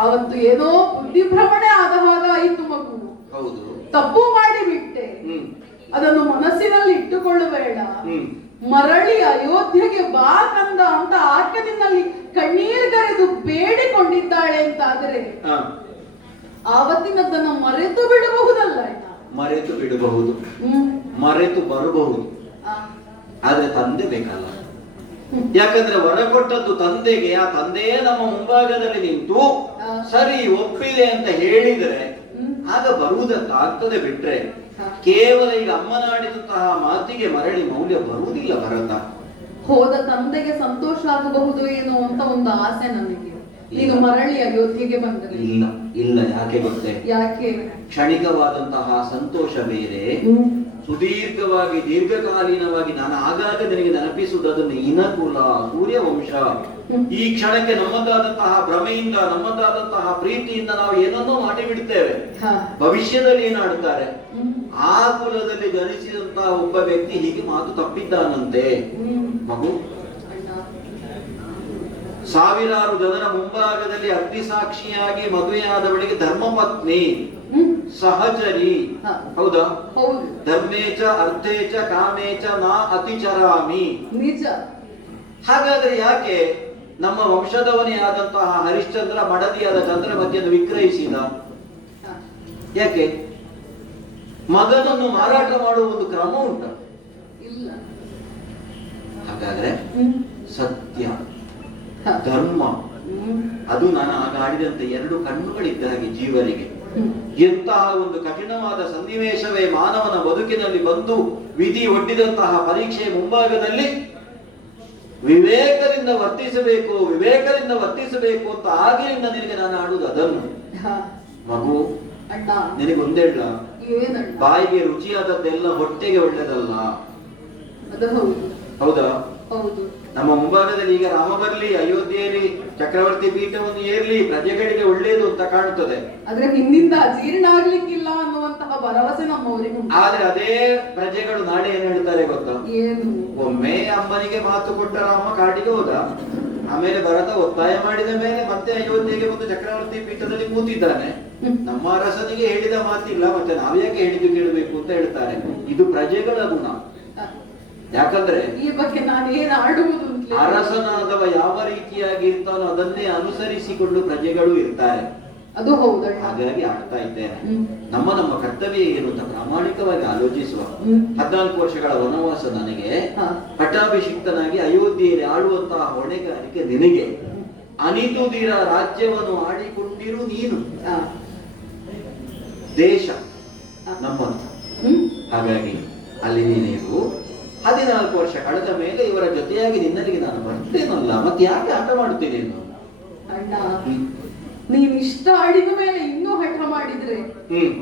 ಅವತ್ತು ಏನೋ ಬುದ್ಧಿಭ್ರಮಣೆ ಆದ ಹಾಗಾಯಿತು ಮಗು. ಹೌದು. ತಪ್ಪು ಮಾಡಿಬಿಟ್ಟೆ, ಅದನ್ನು ಮನಸ್ಸಿನಲ್ಲಿ ಇಟ್ಟುಕೊಳ್ಳಬೇಡ. ಮರಳಿ ಅಯೋಧ್ಯೆಗೆ ಬಾ ಕಂದ ಅಂತ ಆಕೆ ನಿನ್ನಲ್ಲಿ ಕಣ್ಣೀರ್ಗರೆದು ಬೇಡಿಕೊಂಡಿದ್ದಾಳೆ ಅಂತಾದರೆ ಆವತ್ತಿನದನ್ನು ಮರೆತು ಬಿಡಬಹುದಲ್ಲ? ಮರೆತು ಬಿಡಬಹುದು, ಮರೆತು ಬರಬಹುದು. ಆದ್ರೆ ತಂದೆ ಬೇಕಲ್ಲ. ಯಾಕಂದ್ರೆ ವರ ಕೊಟ್ಟದ್ದು ತಂದೆಗೆ, ಆ ತಂದೆಯೇ ನಮ್ಮ ಮುಂಭಾಗದಲ್ಲಿ ನಿಂತು ಸರಿ ಒಪ್ಪಿದೆ ಅಂತ ಹೇಳಿದ್ರೆ ಆಗ ಬರುವುದಕ್ಕಾಗ್ತದೆ. ಬಿಟ್ರೆ ಕೇವಲ ಈಗ ಅಮ್ಮನಾಡಿದಂತಹ ಮಾತಿಗೆ ಮರಳಿ ಮೌಲ್ಯ ಬರುವುದಿಲ್ಲ. ಭರತ ಹೋದ ತಂದೆಗೆ ಸಂತೋಷ ಆಗಬಹುದು ಏನೋ ಅಂತ ಒಂದು ಆಸೆ ನನಗೆ. ನೀನು ಮರಳಿ ಅಯೋಧ್ಯೆಗೆ ಬಂದರೆ ಇಲ್ಲ ಇಲ್ಲ. ಯಾಕೆ ಗೊತ್ತೇ? ಯಾಕೆ? ಕ್ಷಣಿಕವಾದಂತಹ ಸಂತೋಷ ಬೇರೆ, ಸುದೀರ್ಘವಾಗಿ ದೀರ್ಘಕಾಲೀನವಾಗಿ ನಾನು ಆಗಾಗ ನಿನಗೆ ನೆನಪಿಸುವುದು ಅದನ್ನು ಇನಕುಲ ಸೂರ್ಯವಂಶ. ಈ ಕ್ಷಣಕ್ಕೆ ನಮ್ಮದಾದಂತಹ ಭ್ರಮೆಯಿಂದ ನಮ್ಮದಾದಂತಹ ಪ್ರೀತಿಯಿಂದ ನಾವು ಏನನ್ನೋ ಮಾಡಿಬಿಡ್ತೇವೆ. ಭವಿಷ್ಯದಲ್ಲಿ ಏನಾಡುತ್ತಾರೆ, ಆ ಕುಲದಲ್ಲಿ ಜನಿಸಿದಂತಹ ಒಬ್ಬ ವ್ಯಕ್ತಿ ಹೀಗೆ ಮಾತು ತಪ್ಪಿದ್ದಾನಂತೆ. ಮಗು, ಸಾವಿರಾರು ಜನರ ಮುಂಭಾಗದಲ್ಲಿ ಅಗ್ನಿ ಸಾಕ್ಷಿಯಾಗಿ ಮದುವೆಯಾದವಳಿಗೆ ಧರ್ಮಪತ್ನಿ, ಸಹಚರಿ. ಹೌದಾ? ಧರ್ಮೇಚ ಅರ್ಥೇಚ ಕಾಮೇಚ ನಾ ಅತಿಚರಾಮಿ. ನಿಜ. ಹಾಗಾದ್ರೆ ಯಾಕೆ ನಮ್ಮ ವಂಶದವನೇ ಆದಂತಹ ಹರಿಶ್ಚಂದ್ರ ಮಡದಿಯಾದ ಚಂದ್ರಮತಿಯನ್ನು ವಿಕ್ರಯಿಸಿದ? ಯಾಕೆ? ಮಗನನ್ನು ಮಾರಾಟ ಮಾಡುವ ಒಂದು ಕ್ರಮ ಉಂಟ? ಇಲ್ಲ. ಹಾಗಾದ್ರೆ ಸತ್ಯ ಧರ್ಮ ಅದು ನಾನು ಆಗ ಆಡಿದಂತೆ ಎರಡು ಕಣ್ಣುಗಳಿದ್ದ ಹಾಗೆ ಜೀವನಿಗೆ. ಎಂತಹ ಒಂದು ಕಠಿಣವಾದ ಸನ್ನಿವೇಶವೇ ಮಾನವನ ಬದುಕಿನಲ್ಲಿ ಬಂದು ವಿಧಿ ಒಡ್ಡಿದಂತಹ ಪರೀಕ್ಷೆಯ ಮುಂಭಾಗದಲ್ಲಿ ವಿವೇಕದಿಂದ ವರ್ತಿಸಬೇಕು, ವಿವೇಕದಿಂದ ವರ್ತಿಸಬೇಕು ಅಂತ ಆಗಿನಿಂದ ನಿನಗೆ ನಾನು ಆಡುವುದು ಅದನ್ನು. ಮಗು, ನಿನಗೊಂದೇಳ, ಬಾಯಿಗೆ ರುಚಿಯಾದದ್ದೆಲ್ಲ ಹೊಟ್ಟೆಗೆ ಒಳ್ಳೆದಲ್ಲ. ಹೌದಾ? ನಮ್ಮ ಮುಂಭಾಗದಲ್ಲಿ ಈಗ ರಾಮ ಬರ್ಲಿ, ಅಯೋಧ್ಯೆಯಲ್ಲಿ ಚಕ್ರವರ್ತಿ ಪೀಠವನ್ನು ಏರ್ಲಿ, ಪ್ರಜೆಗಳಿಗೆ ಒಳ್ಳೇದು ಅಂತ ಕಾಣುತ್ತದೆ. ಆದ್ರೆ ಹಿಂದಿಂದ ಜೀರ್ಣ ಆಗ್ಲಿಕ್ಕಿಲ್ಲ ಅನ್ನುವಂತಹ ಭರವಸೆ ನಮ್ಮವರಿಗೂ. ಆದ್ರೆ ಅದೇ ಪ್ರಜೆಗಳು ನಾಳೆ ಏನ್ ಹೇಳ್ತಾರೆ ಗೊತ್ತಾ? ಏನು? ಒಮ್ಮೆ ಅಮ್ಮನಿಗೆ ಮಾತು ಕೊಟ್ಟ ರಾಮ ಕಾಡಿಗೆ ಹೋದ, ಆಮೇಲೆ ಭರತ ಒತ್ತಾಯ ಮಾಡಿದ ಮೇಲೆ ಮತ್ತೆ ಅಯೋಧ್ಯೆಗೆ ಬಂದು ಚಕ್ರವರ್ತಿ ಪೀಠದಲ್ಲಿ ಕೂತಿದ್ದಾನೆ. ನಮ್ಮ ಅರಸನಿಗೆ ಹೇಳಿದ ಮಾತಿಲ್ಲ, ಮತ್ತೆ ನಾವ್ಯಾಕೆ ಹೇಳಿದ್ದು ಕೇಳಬೇಕು ಅಂತ ಹೇಳ್ತಾರೆ. ಇದು ಪ್ರಜೆಗಳ ಗುಣ. ಯಾಕಂದ್ರೆ ಈ ಬಗ್ಗೆ ನಾನೇನು ಆಡುವುದು? ಅರಸನಾದವ ಯಾವ ರೀತಿಯಾಗಿ ಇರ್ತಾನೋ ಅದನ್ನೇ ಅನುಸರಿಸಿಕೊಂಡು ಪ್ರಜೆಗಳು ಇರ್ತಾರೆ. ಅದು ಹೌದಣ್ಣ. ಹಾಗಾಗಿ ಆಡ್ತಾ ಇದ್ದೇನೆ. ನಮ್ಮ ನಮ್ಮ ಕರ್ತವ್ಯ ಏನು ಅಂತ ಪ್ರಾಮಾಣಿಕವಾಗಿ ಆಲೋಚಿಸುವ. 14 ವರ್ಷಗಳ ವನವಾಸ ನನಗೆ, ಪಟ್ಟಾಭಿಷಿಕ್ತನಾಗಿ ಅಯೋಧ್ಯೆಯಲ್ಲಿ ಆಡುವಂತಹ ಹೊಣೆಗಾರಿಕೆ ನಿನಗೆ. ಅನಿತುದಿರ ರಾಜ್ಯವನ್ನು ಆಡಿಕೊಂಡಿರು ನೀನು. ದೇಶ ನಮ್ಮಂತ. ಹಾಗಾಗಿ ಅಲ್ಲಿ ನೀನಿರು. 14 ವರ್ಷ ಕಳೆದ ಮೇಲೆ ಇವರ ಜೊತೆಯಾಗಿ ನಿನ್ನಲ್ಲಿಗೆ ನಾನು ಬರ್ತೇನಲ್ಲ, ಮತ್ತೆ ಯಾಕೆ ಆಟ ಮಾಡುತ್ತೇನೆ ನೀನು? ಅಣ್ಣ, ನೀನ್ ಇಷ್ಟ ಆಡಿದ ಮೇಲೆ ಇನ್ನೂ ಹಠ ಮಾಡಿದ್ರೆ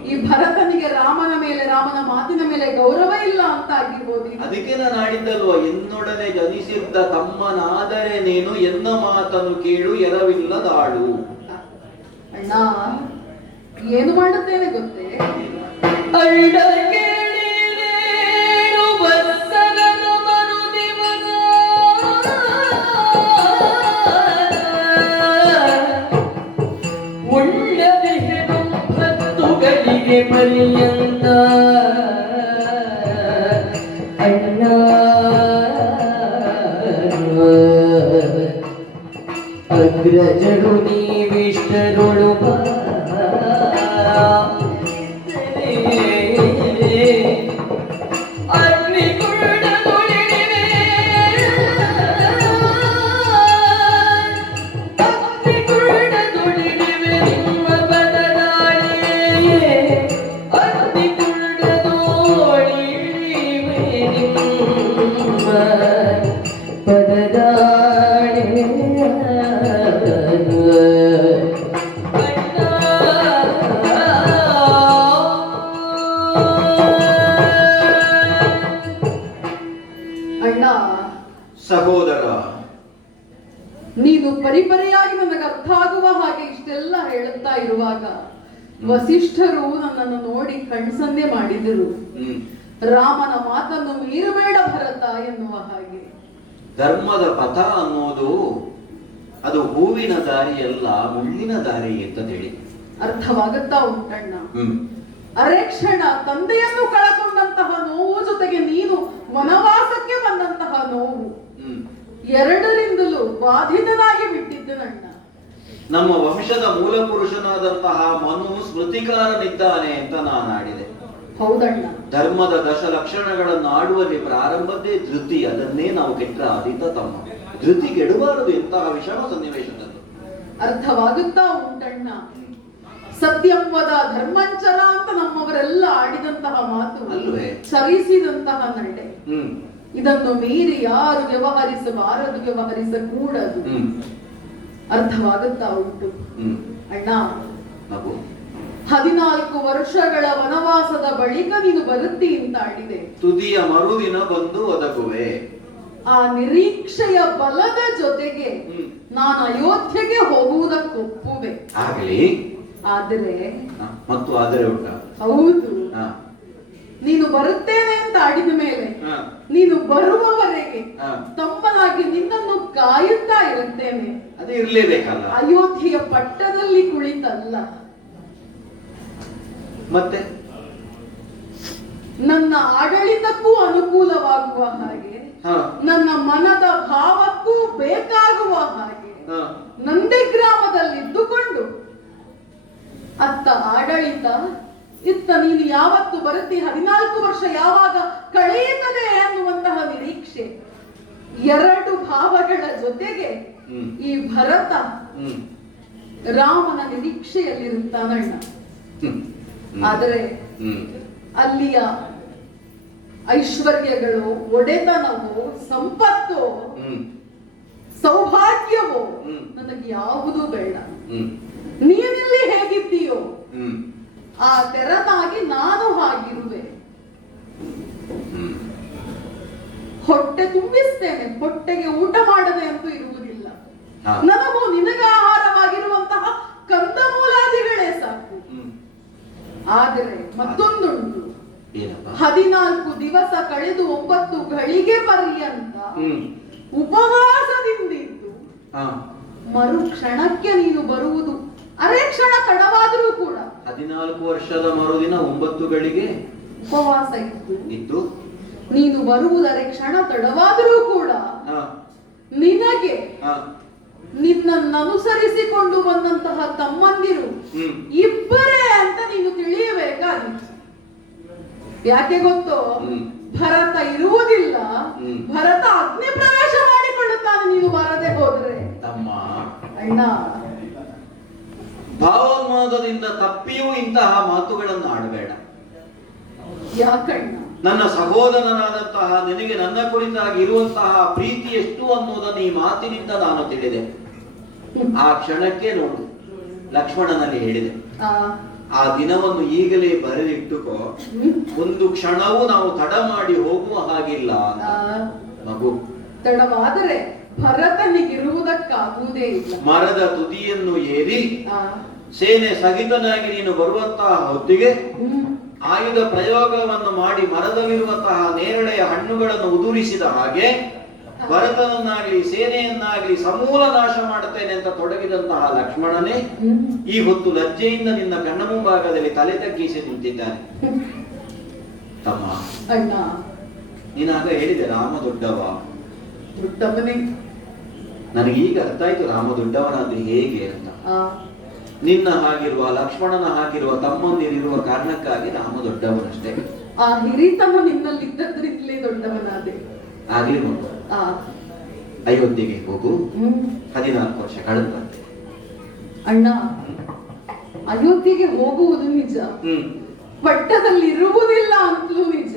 ಈ ಭರತನಿಗೆ ರಾಮನ ಮೇಲೆ, ರಾಮನ ಮಾತಿನ ಮೇಲೆ ಗೌರವ ಇಲ್ಲ ಅಂತ ಆಗಿರ್ಬೋದು. ಅದಕ್ಕೆ ನಾನು ಆಡಿದ್ದಲ್ವ, ಎನ್ನೊಡನೆ ಜನಿಸಿದ್ದ ತಮ್ಮನಾದರೆ ನೀನು ಎನ್ನ ಮಾತನ್ನು ಕೇಳು, ಎರವಿಲ್ಲದಾಡು. ಅಣ್ಣ, ಏನು ಮಾಡುತ್ತೇನೆ ಗೊತ್ತೇ? ಪರ್ಯಂತ ಅಣ್ಣ ಅಗ್ರಜರು ನೀವಿಷ್ಟರೊಳು ಸಹೋದರ, ನೀನು ಪರಿಪರಿಯಾಗಿ ನನಗೆ ಅರ್ಥ ಆಗುವ ಹಾಗೆ ಇಷ್ಟೆಲ್ಲ ಹೇಳುತ್ತಾ ಇರುವಾಗ ವಸಿಷ್ಠರು ನನ್ನನ್ನು ನೋಡಿ ಕಣ್ಸನ್ನೆ ಮಾಡಿದರು. ರಾಮನ ಮಾತನ್ನು ಮೀರಬೇಡ ಭರತ ಎನ್ನುವ ಹಾಗೆ. ಧರ್ಮದ ಪಥ ಅನ್ನೋದು ಅದು ಹೂವಿನ ದಾರಿಯಲ್ಲ, ಮುಳ್ಳಿನ ದಾರಿ ಅಂತ ಹೇಳಿ ಅರ್ಥವಾಗುತ್ತಾ ಉಂಟಣ್ಣ. ಅರೆ ಕ್ಷಣ ತಂದೆಯನ್ನು ಕಳಕೊಂಡಂತಹ ನೋವು ಜೊತೆಗೆ ನೀನು ವನವಾಸಕ್ಕೆ ಬಂದಂತಹ ನೋವು, ಎರಡರಿಂದಲೂ ಬಾಧಿತನಾಗಿ ಬಿಟ್ಟಿದ್ದನಣ್ಣ. ನಮ್ಮ ವಂಶದ ಮೂಲ ಪುರುಷನಾದಂತಹ ಮನು ಸ್ಮೃತಿಕಾರನಿದ್ದಾನೆ ಅಂತ ನಾನು ಆಡಿದೆ. ಹೌದಣ್ಣ. ಧರ್ಮದ ದಶಲಕ್ಷಣಗಳನ್ನು ಆಡುವಲ್ಲಿ ಪ್ರಾರಂಭದ್ದೇ ಧೃತಿ. ಅದನ್ನೇ ನಾವು ಕೆಟ್ಟ ಆದಿತ ತಮ್ಮ. ಧೃತಿ ಕೆಡಬಾರದು ಎಂತಹ ವಿಷಮ ಸನ್ನಿವೇಶದಲ್ಲಿ. ಅರ್ಥವಾಗುತ್ತಾ ಉಂಟಣ್ಣ. ಸತ್ಯಂವದ ಧರ್ಮಂಚರ ಅಂತ ನಮ್ಮವರೆಲ್ಲ ಆಡಿದಂತಹ ಮಾತು ಅಲ್ವೇ? ಚರಿಸಿದಂತಹ ನಡೆ. ಇದನ್ನು ಮೀರಿ ಯಾರು ವ್ಯವಹರಿಸಬಾರದು, ವ್ಯವಹರಿಸಕೂಡದು. ಅರ್ಥವಾಗುತ್ತಾ ಉಂಟು ಅಣ್ಣ. 14 ವರ್ಷಗಳ ವನವಾಸದ ಬಳಿಕ ನೀನು ಬರುತ್ತಿ ಅಂತ ಆಡಿದೆ. ತುದಿಯ ಮರುದಿನ ಬಂದು ಒದಗುವೆ. ಆ ನಿರೀಕ್ಷೆಯ ಬಲದ ಜೊತೆಗೆ ನಾನು ಅಯೋಧ್ಯೆಗೆ ಹೋಗುವುದಕ್ಕೊಪ್ಪುವೆ. ಆಗಲಿ. ಆದರೆ ಮತ್ತು ಆದರೆ ಉಂಟ? ಹೌದು. ನೀನು ಬರುತ್ತೇನೆ ಅಂತ ಆಡಿದ ಮೇಲೆ ನೀನು ಬರುವವರೆಗೆ ತಮ್ಮನಾಗಿ ನಿನ್ನನ್ನು ಕಾಯುತ್ತಾ ಇರುತ್ತೇನೆ. ಅದು ಇರ್ಲೇಬೇಕಲ್ಲ. ಅಯೋಧ್ಯೆಯ ಪಟ್ಟದಲ್ಲಿ ಕುಳಿತಲ್ಲ, ಮತ್ತೆ ನನ್ನ ಆಡಳಿತಕ್ಕೂ ಅನುಕೂಲವಾಗುವ ಹಾಗೆ, ನನ್ನ ಮನದ ಭಾವಕ್ಕೂ ಬೇಕಾಗುವ ಹಾಗೆ ನಂದೇ ಗ್ರಾಮದಲ್ಲಿದ್ದುಕೊಂಡು ಅತ್ತ ಆಡಳಿತ, ಇತ್ತ ನೀನು ಯಾವತ್ತು ಬರುತ್ತಿ, 14 ವರ್ಷ ಯಾವಾಗ ಕಳೆಯುತ್ತದೆ ಅನ್ನುವಂತಹ ನಿರೀಕ್ಷೆ, ಎರಡು ಭಾವಗಳ ಜೊತೆಗೆ ಈ ಭರತ ರಾಮನ ನಿರೀಕ್ಷೆಯಲ್ಲಿರುತ್ತಾನಣ್ಣ. ಆದರೆ ಅಲ್ಲಿಯ ಐಶ್ವರ್ಯಗಳು, ಒಡೆತನವೋ, ಸಂಪತ್ತು, ಸೌಭಾಗ್ಯವೋ ನನಗೆ ಯಾವುದೂ ಬೇಡ. ನೀನಿಲ್ಲಿ ಹೇಗಿದ್ದೀಯೋ ಆ ತೆರನಾಗಿ ನಾನು ಹಾಗಿರುವೆ. ಹೊಟ್ಟೆ ಹೊಟ್ಟೆ ತುಂಬಿಸ್ತೇನೆ, ಹೊಟ್ಟೆಗೆ ಊಟ ಮಾಡದೆ ಅಂತೂ ಇರುವುದಿಲ್ಲ. ಹಾ. ನನಗೂ ನಿನಗೆ ಆಹಾರವಾಗಿರುವಂತಹ ಕಂದಮೂಲಾದಿಗಳೇ ಸಾಕು. ಆದರೆ ಮತ್ತೊಂದುಂಟು, ಏನಪ್ಪ? 14 ದಿವಸ ಕಳೆದು 9 ಗಳಿಗೆ ಪರ್ಯಂತ ಉಪವಾಸದಿಂದಿದ್ದು ಮರು ಕ್ಷಣಕ್ಕೆ ನೀನು ಬರುವುದು ಅರೆ ಕ್ಷಣ ತಡವಾದರೂ ಕೂಡ 14 ವರ್ಷದ ಮರುದಿನ 9 ಗಳಿಗೆ ಉಪವಾಸ ಇದ್ದು ನೀನು ಬರುವುದರೆ ಕ್ಷಣ ತಡವಾದರೂ ಕೂಡ ನಿನಗೆ ನಿನ್ನನ್ನು ಅನುಸರಿಸಿಕೊಂಡು ಬಂದಂತಹ ತಮ್ಮಂದಿರು ಇಬ್ಬರೇ ಅಂತ ನೀನು ತಿಳಿಯಬೇಕಾಗಿತ್ತು. ಯಾಕೆ ಗೊತ್ತೋ, ಭರತ ಇರುವುದಿಲ್ಲ, ಭರತ ಅಗ್ನಿ ಪ್ರವೇಶ ಮಾಡಿಕೊಳ್ಳುತ್ತಾನೆ ನೀನು ಬರದೆ ಹೋದ್ರೆ. ತಮ್ಮ ಅಣ್ಣ, ಭಾವೋನ್ಮಾದದಿಂದ ತಪ್ಪಿಯೂ ಇಂತಹ ಮಾತುಗಳನ್ನು ಆಡಬೇಡ. ಯಾಕಣ್ಣ? ನನ್ನ ಸಹೋದರನಾದಂತಹ ನಿನಗೆ ನನ್ನ ಕುರಿತಾಗಿ ಇರುವಂತಹ ಪ್ರೀತಿ ಎಷ್ಟು ಅನ್ನೋದನ್ನು ಈ ಮಾತಿನಿಂದ ನಾನು ತಿಳಿದೆ. ಆ ಕ್ಷಣಕ್ಕೆ ನೋಡು, ಲಕ್ಷ್ಮಣನಲ್ಲಿ ಹೇಳಿದೆ, ಆ ದಿನವನ್ನು ಈಗಲೇ ಬರೆದಿಟ್ಟುಕೋ, ಒಂದು ಕ್ಷಣವೂ ನಾವು ತಡ ಮಾಡಿ ಹೋಗುವ ಹಾಗಿಲ್ಲ ಅಂತ. ಮಗು, ತಡವಾದರೆ ಭರತನಿಗಿರುವುದಕ್ಕಾಗುವುದೇ ಇಲ್ಲ. ಮರದ ತುದಿಯನ್ನು ಏರಿ ಸೇನೆ ಸಹಿತನಾಗಿ ನೀನು ಬರುವಂತಹ ಹೊತ್ತಿಗೆ ಆಯುಧ ಪ್ರಯೋಗವನ್ನು ಮಾಡಿ ಮರದಲ್ಲಿರುವಂತಹ ನೇರಳೆಯ ಹಣ್ಣುಗಳನ್ನು ಉದುರಿಸಿದ ಹಾಗೆ ಭರತನನ್ನಾಗ್ಲಿ ಸೇನೆಯನ್ನಾಗ್ಲಿ ಸಮೂಲ ನಾಶ ಮಾಡುತ್ತೇನೆ ಅಂತ ತೊಡಗಿದಂತಹ ಲಕ್ಷ್ಮಣನೇ ಈ ಹೊತ್ತು ಲಜ್ಜೆಯಿಂದ ನಿನ್ನ ಕಣ್ಣ ಮುಂಭಾಗದಲ್ಲಿ ತಲೆ ತಗ್ಗಿಸಿ ನಿಂತಿದ್ದಾನೆ. ತಮ್ಮ, ಅಣ್ಣ, ನೀನಾಗ ಹೇಳಿದೆ ರಾಮ ದೊಡ್ಡವ. ದೊಡ್ಡವನೇ. ನನಗೀಗ ಅರ್ಥ ಆಯ್ತು ರಾಮ ದೊಡ್ಡವನಾದ್ರೆ ಹೇಗೆ ಅಂತ. ನಿನ್ನ ಹಾಗಿರುವ ಲಕ್ಷ್ಮಣನ ಹಾಗಿರುವ ತಮ್ಮಂದಿರಿರುವ ಕಾರಣಕ್ಕಾಗಿ ರಾಮ ದೊಡ್ಡವನಷ್ಟೇ. ಆ ಹಿರಿತನ ನಿನ್ನಲ್ಲಿದ್ದದ್ರಿಂದಲೇ ದೊಡ್ಡವನಾದೆ. ಆಗ್ಲಿ ನೋಡು, ಅಯೋಧ್ಯೆಗೆ ಹೋಗು, 14 ವರ್ಷ ಕಳೆದು ಬಂತೆ. ಅಣ್ಣ, ಅಯೋಧ್ಯೆಗೆ ಹೋಗುವುದು ನಿಜ, ಪಟ್ಟದಲ್ಲಿ ಇರುವುದಿಲ್ಲ ಅಂತಲೂ ನಿಜ.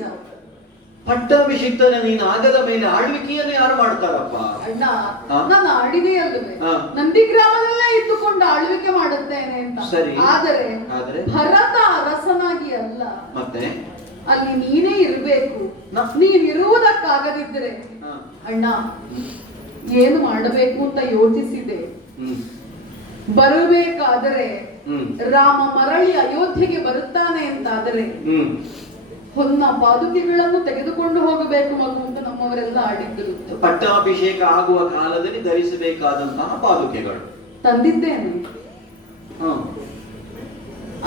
ಪಟ್ಟಾಭಿಷಿಕ್ತನ ನೀನು ಆಗದ ಮೇಲೆ ಆಳ್ವಿಕೆಯನ್ನೇ ಯಾರು ಮಾಡ್ತಾರಪ್ಪ? ಅಣ್ಣ, ನಾನು ಆಡಿದೆ ಅಲ್ಲವೇ, ನಂದಿಗ್ರಾಮದಲ್ಲೇ ಇದ್ದುಕೊಂಡು ಆಳ್ವಿಕೆ ಮಾಡುತ್ತೇನೆ ಅಂತ. ಸರಿ, ಆದರೆ ಭರತ ಅರಸನಾಗಿ ಅಲ್ಲ, ಮತ್ತೆ ಅಲ್ಲಿ ನೀನೇ ಇರಬೇಕು. ನೀನಿರುವುದಕ್ಕಾಗದಿದ್ದರೆ ಅಣ್ಣ ಏನು ಮಾಡಬೇಕು ಅಂತ ಯೋಚಿಸಿದೆ. ಬರಬೇಕಾದರೆ ರಾಮ ಮರಳಿ ಅಯೋಧ್ಯೆಗೆ ಬರುತ್ತಾನೆ ಅಂತಾದರೆ ಹೊನ್ನ ಪಾದುಕೆಗಳನ್ನು ತೆಗೆದುಕೊಂಡು ಹೋಗಬೇಕು ಮಗು ಅಂತ ನಮ್ಮವರೆಲ್ಲ ಆಡಿದ್ದರು. ಪಟ್ಟಾಭಿಷೇಕ ಆಗುವ ಕಾಲದಲ್ಲಿ ಧರಿಸಬೇಕಾದಂತಹ ಪಾದುಕೆಗಳು ತಂದಿದ್ದೇನೆ.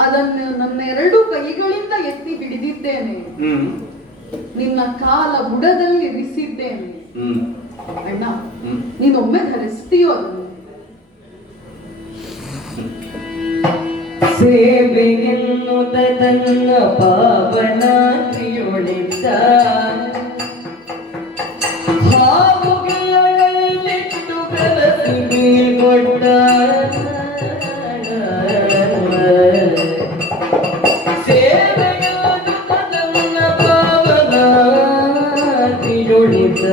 ಅದನ್ನು ನನ್ನ 2 ಕೈಗಳಿಂದ ಎತ್ತಿ ಹಿಡಿದಿದ್ದೇನೆ, ನಿನ್ನ ಕಾಲ ಬುಡದಲ್ಲಿ ಇರಿಸಿದ್ದೇನೆ. ಅಣ್ಣ, ನೀನೊಮ್ಮೆ ಧರಿಸ್ತೀಯೋ ಅದನ್ನು? ಸೇವೆಯನ್ನುತ ತನ್ನ ಪಾವನಾತ್ರಿಯೊಳಿದ್ದ ಹಾವುಗಳಲ್ಲಿಟ್ಟು ಕಲಸಿ ಬೀಳ್ಕೊಟ್ಟ ಸೇವೆಯನ್ನುತ ತನ್ನ ಪಾವನಾತ್ರಿಯೊಳಿದ್ದ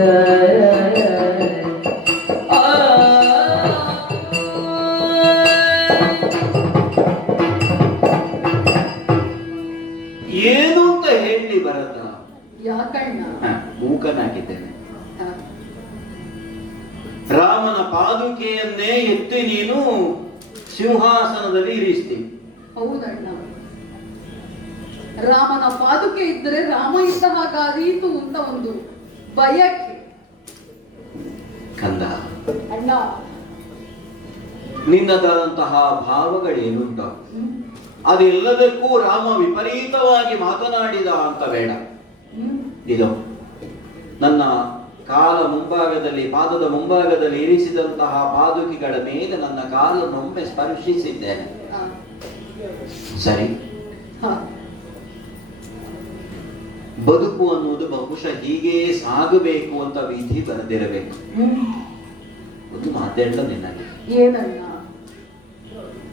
ಏನು ಅಂತ ಹೇಳಿ ಭರತ? ಯಾಕಣ್ಣ? ಮೂಕನಾಗಿದ್ದೇನೆ. ರಾಮನ ಪಾದುಕೆಯನ್ನೇ ಎತ್ತಿ ನೀನು ಸಿಂಹಾಸನದಲ್ಲಿ ಇರಿಸ್ತೀನಿ. ಹೌದಣ್ಣ, ರಾಮನ ಪಾದುಕೆ ಇದ್ದರೆ ರಾಮ ಇದ್ದ ಹಾಗಾದೀತು ಅಂತ ಒಂದು ಬಯಕೆ. ಕಂದ, ಅಣ್ಣ, ನಿನ್ನದಾದಂತಹ ಭಾವಗಳೇನುಂಟು ಅದೆಲ್ಲದಕ್ಕೂ ರಾಮ ವಿಪರೀತವಾಗಿ ಮಾತನಾಡಿದ ಅಂತ ಬೇಡ. ಇದು ನನ್ನ ಕಾಲ ಮುಂಭಾಗದಲ್ಲಿ, ಪಾದದ ಮುಂಭಾಗದಲ್ಲಿ ಇರಿಸಿದಂತಹ ಪಾದುಕೆಗಳ ಮೇಲೆ ನನ್ನ ಕಾಲನ್ನೊಮ್ಮೆ ಸ್ಪರ್ಶಿಸಿದ್ದೇನೆ. ಸರಿ, ಬದುಕು ಅನ್ನುವುದು ಬಹುಶಃ ಹೀಗೆ ಸಾಗಬೇಕು ಅಂತ ವಿಧಿ ಬರೆದಿರಬೇಕು. ಒಂದು ಮಾತೇಳ ನಿನಗೆ, ಏನಣ್ಣ?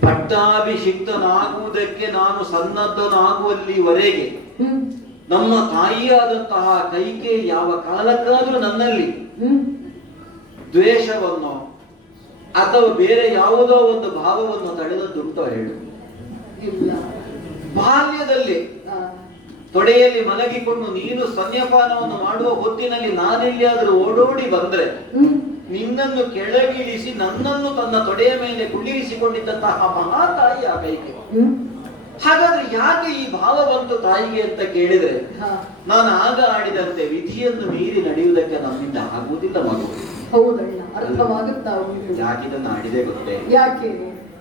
ಪಟ್ಟಾಭಿಷಿಕ್ತನಾಗುವುದಕ್ಕೆ ನಾನು ಸನ್ನದ್ಧನಾಗುವಲ್ಲಿವರೆಗೆ ನಮ್ಮ ತಾಯಿಯಾದಂತಹ ಕೈಕೆ ಯಾವ ಕಾಲಕ್ಕಾದ್ರೂ ನನ್ನಲ್ಲಿ ದ್ವೇಷವನ್ನು ಅಥವಾ ಬೇರೆ ಯಾವುದೋ ಒಂದು ಭಾವವನ್ನು ತಡೆದದ್ದುಂಟೋ ಹೇಳು? ಇಲ್ಲ. ಬಾಲ್ಯದಲ್ಲಿ ತೊಡೆಯಲ್ಲಿ ಮಲಗಿಕೊಂಡು ನೀನು ಸ್ತನ್ಯಪಾನವನ್ನು ಮಾಡುವ ಹೊತ್ತಿನಲ್ಲಿ ನಾನೆಲ್ಲಿಯಾದರೂ ಓಡೋಡಿ ಬಂದ್ರೆ ನಿನ್ನನ್ನು ಕೆಳಗಿಳಿಸಿ ನನ್ನನ್ನು ತನ್ನ ತೊಡೆಯ ಮೇಲೆ ಕುಳ್ಳಿರಿಸಿಕೊಂಡಿದ್ದಂತಹ ಮಹಾತಾಯಿ ಆ ಕೈಗೆ. ಹಾಗಾದ್ರೆ ಯಾಕೆ ಈ ಭಾವ ಬಂತು ತಾಯಿಗೆ ಅಂತ ಕೇಳಿದ್ರೆ, ನಾನು ಆಗ ಆಡಿದಂತೆ ವಿಧಿಯನ್ನು ಮೀರಿ ನಡೆಯುವುದಕ್ಕೆ ನನ್ನಿಂದ ಆಗುವುದಿಲ್ಲ ಮಗು. ಹೌದಣ್ಣ, ಅರ್ಥವಾಗುತ್ತಾ? ಯಾಕಿದನ್ನು ಆಡಿದೆ ಗೊತ್ತೇ? ಯಾಕೆ?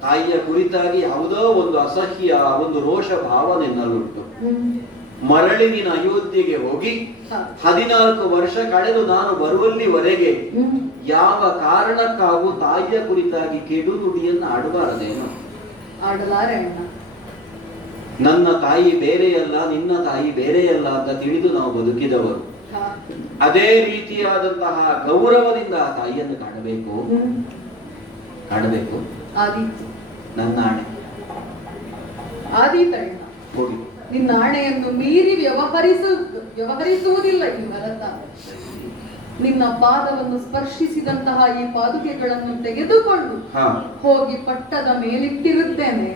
ತಾಯಿಯ ಕುರಿತಾಗಿ ಯಾವುದೋ ಒಂದು ಅಸಹ್ಯ, ಒಂದು ರೋಷ ಭಾವ ನಿನ್ನಲ್ಲುಂಟು. ಮರಳಿ ನೀನು ಅಯೋಧ್ಯೆಗೆ ಹೋಗಿ 14 ವರ್ಷ ಕಳೆದು ನಾನು ಬರುವಲ್ಲಿವರೆಗೆ ಯಾವ ಕಾರಣಕ್ಕಾಗೂ ತಾಯಿಯ ಕುರಿತಾಗಿ ಕೆಡು ನುಡಿಯನ್ನು ಆಡಬಾರದೇನು? ಆಡಲಾರೆ ಅಣ್ಣ. ನನ್ನ ತಾಯಿ ಬೇರೆಯಲ್ಲ, ನಿನ್ನ ತಾಯಿ ಬೇರೆಯಲ್ಲ ಅಂತ ತಿಳಿದು ನಾವು ಬದುಕಿದವರು. ಅದೇ ರೀತಿಯಾದಂತಹ ಗೌರವದಿಂದ ಆ ತಾಯಿಯನ್ನು ಕಾಣಬೇಕು. ನನ್ನ ಆಣೆ ಆದೀತಣ್ಣ. ಹೋಗಿ ನಿನ್ನ ಆಣೆಯನ್ನು ಮೀರಿ ವ್ಯವಹರಿಸುವುದಿಲ್ಲ ಈ ಭರತ. ನಿನ್ನ ಪಾದವನ್ನು ಸ್ಪರ್ಶಿಸಿದಂತಹ ಈ ಪಾದುಕೆಗಳನ್ನು ತೆಗೆದುಕೊಂಡು ಹೋಗಿ ಪಟ್ಟದ ಮೇಲಿಟ್ಟಿರುತ್ತೇನೆ.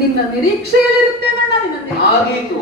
ನಿನ್ನ ನಿರೀಕ್ಷೆಯಲ್ಲಿರುತ್ತೇನಣ್ಣ. ಆದೀತು.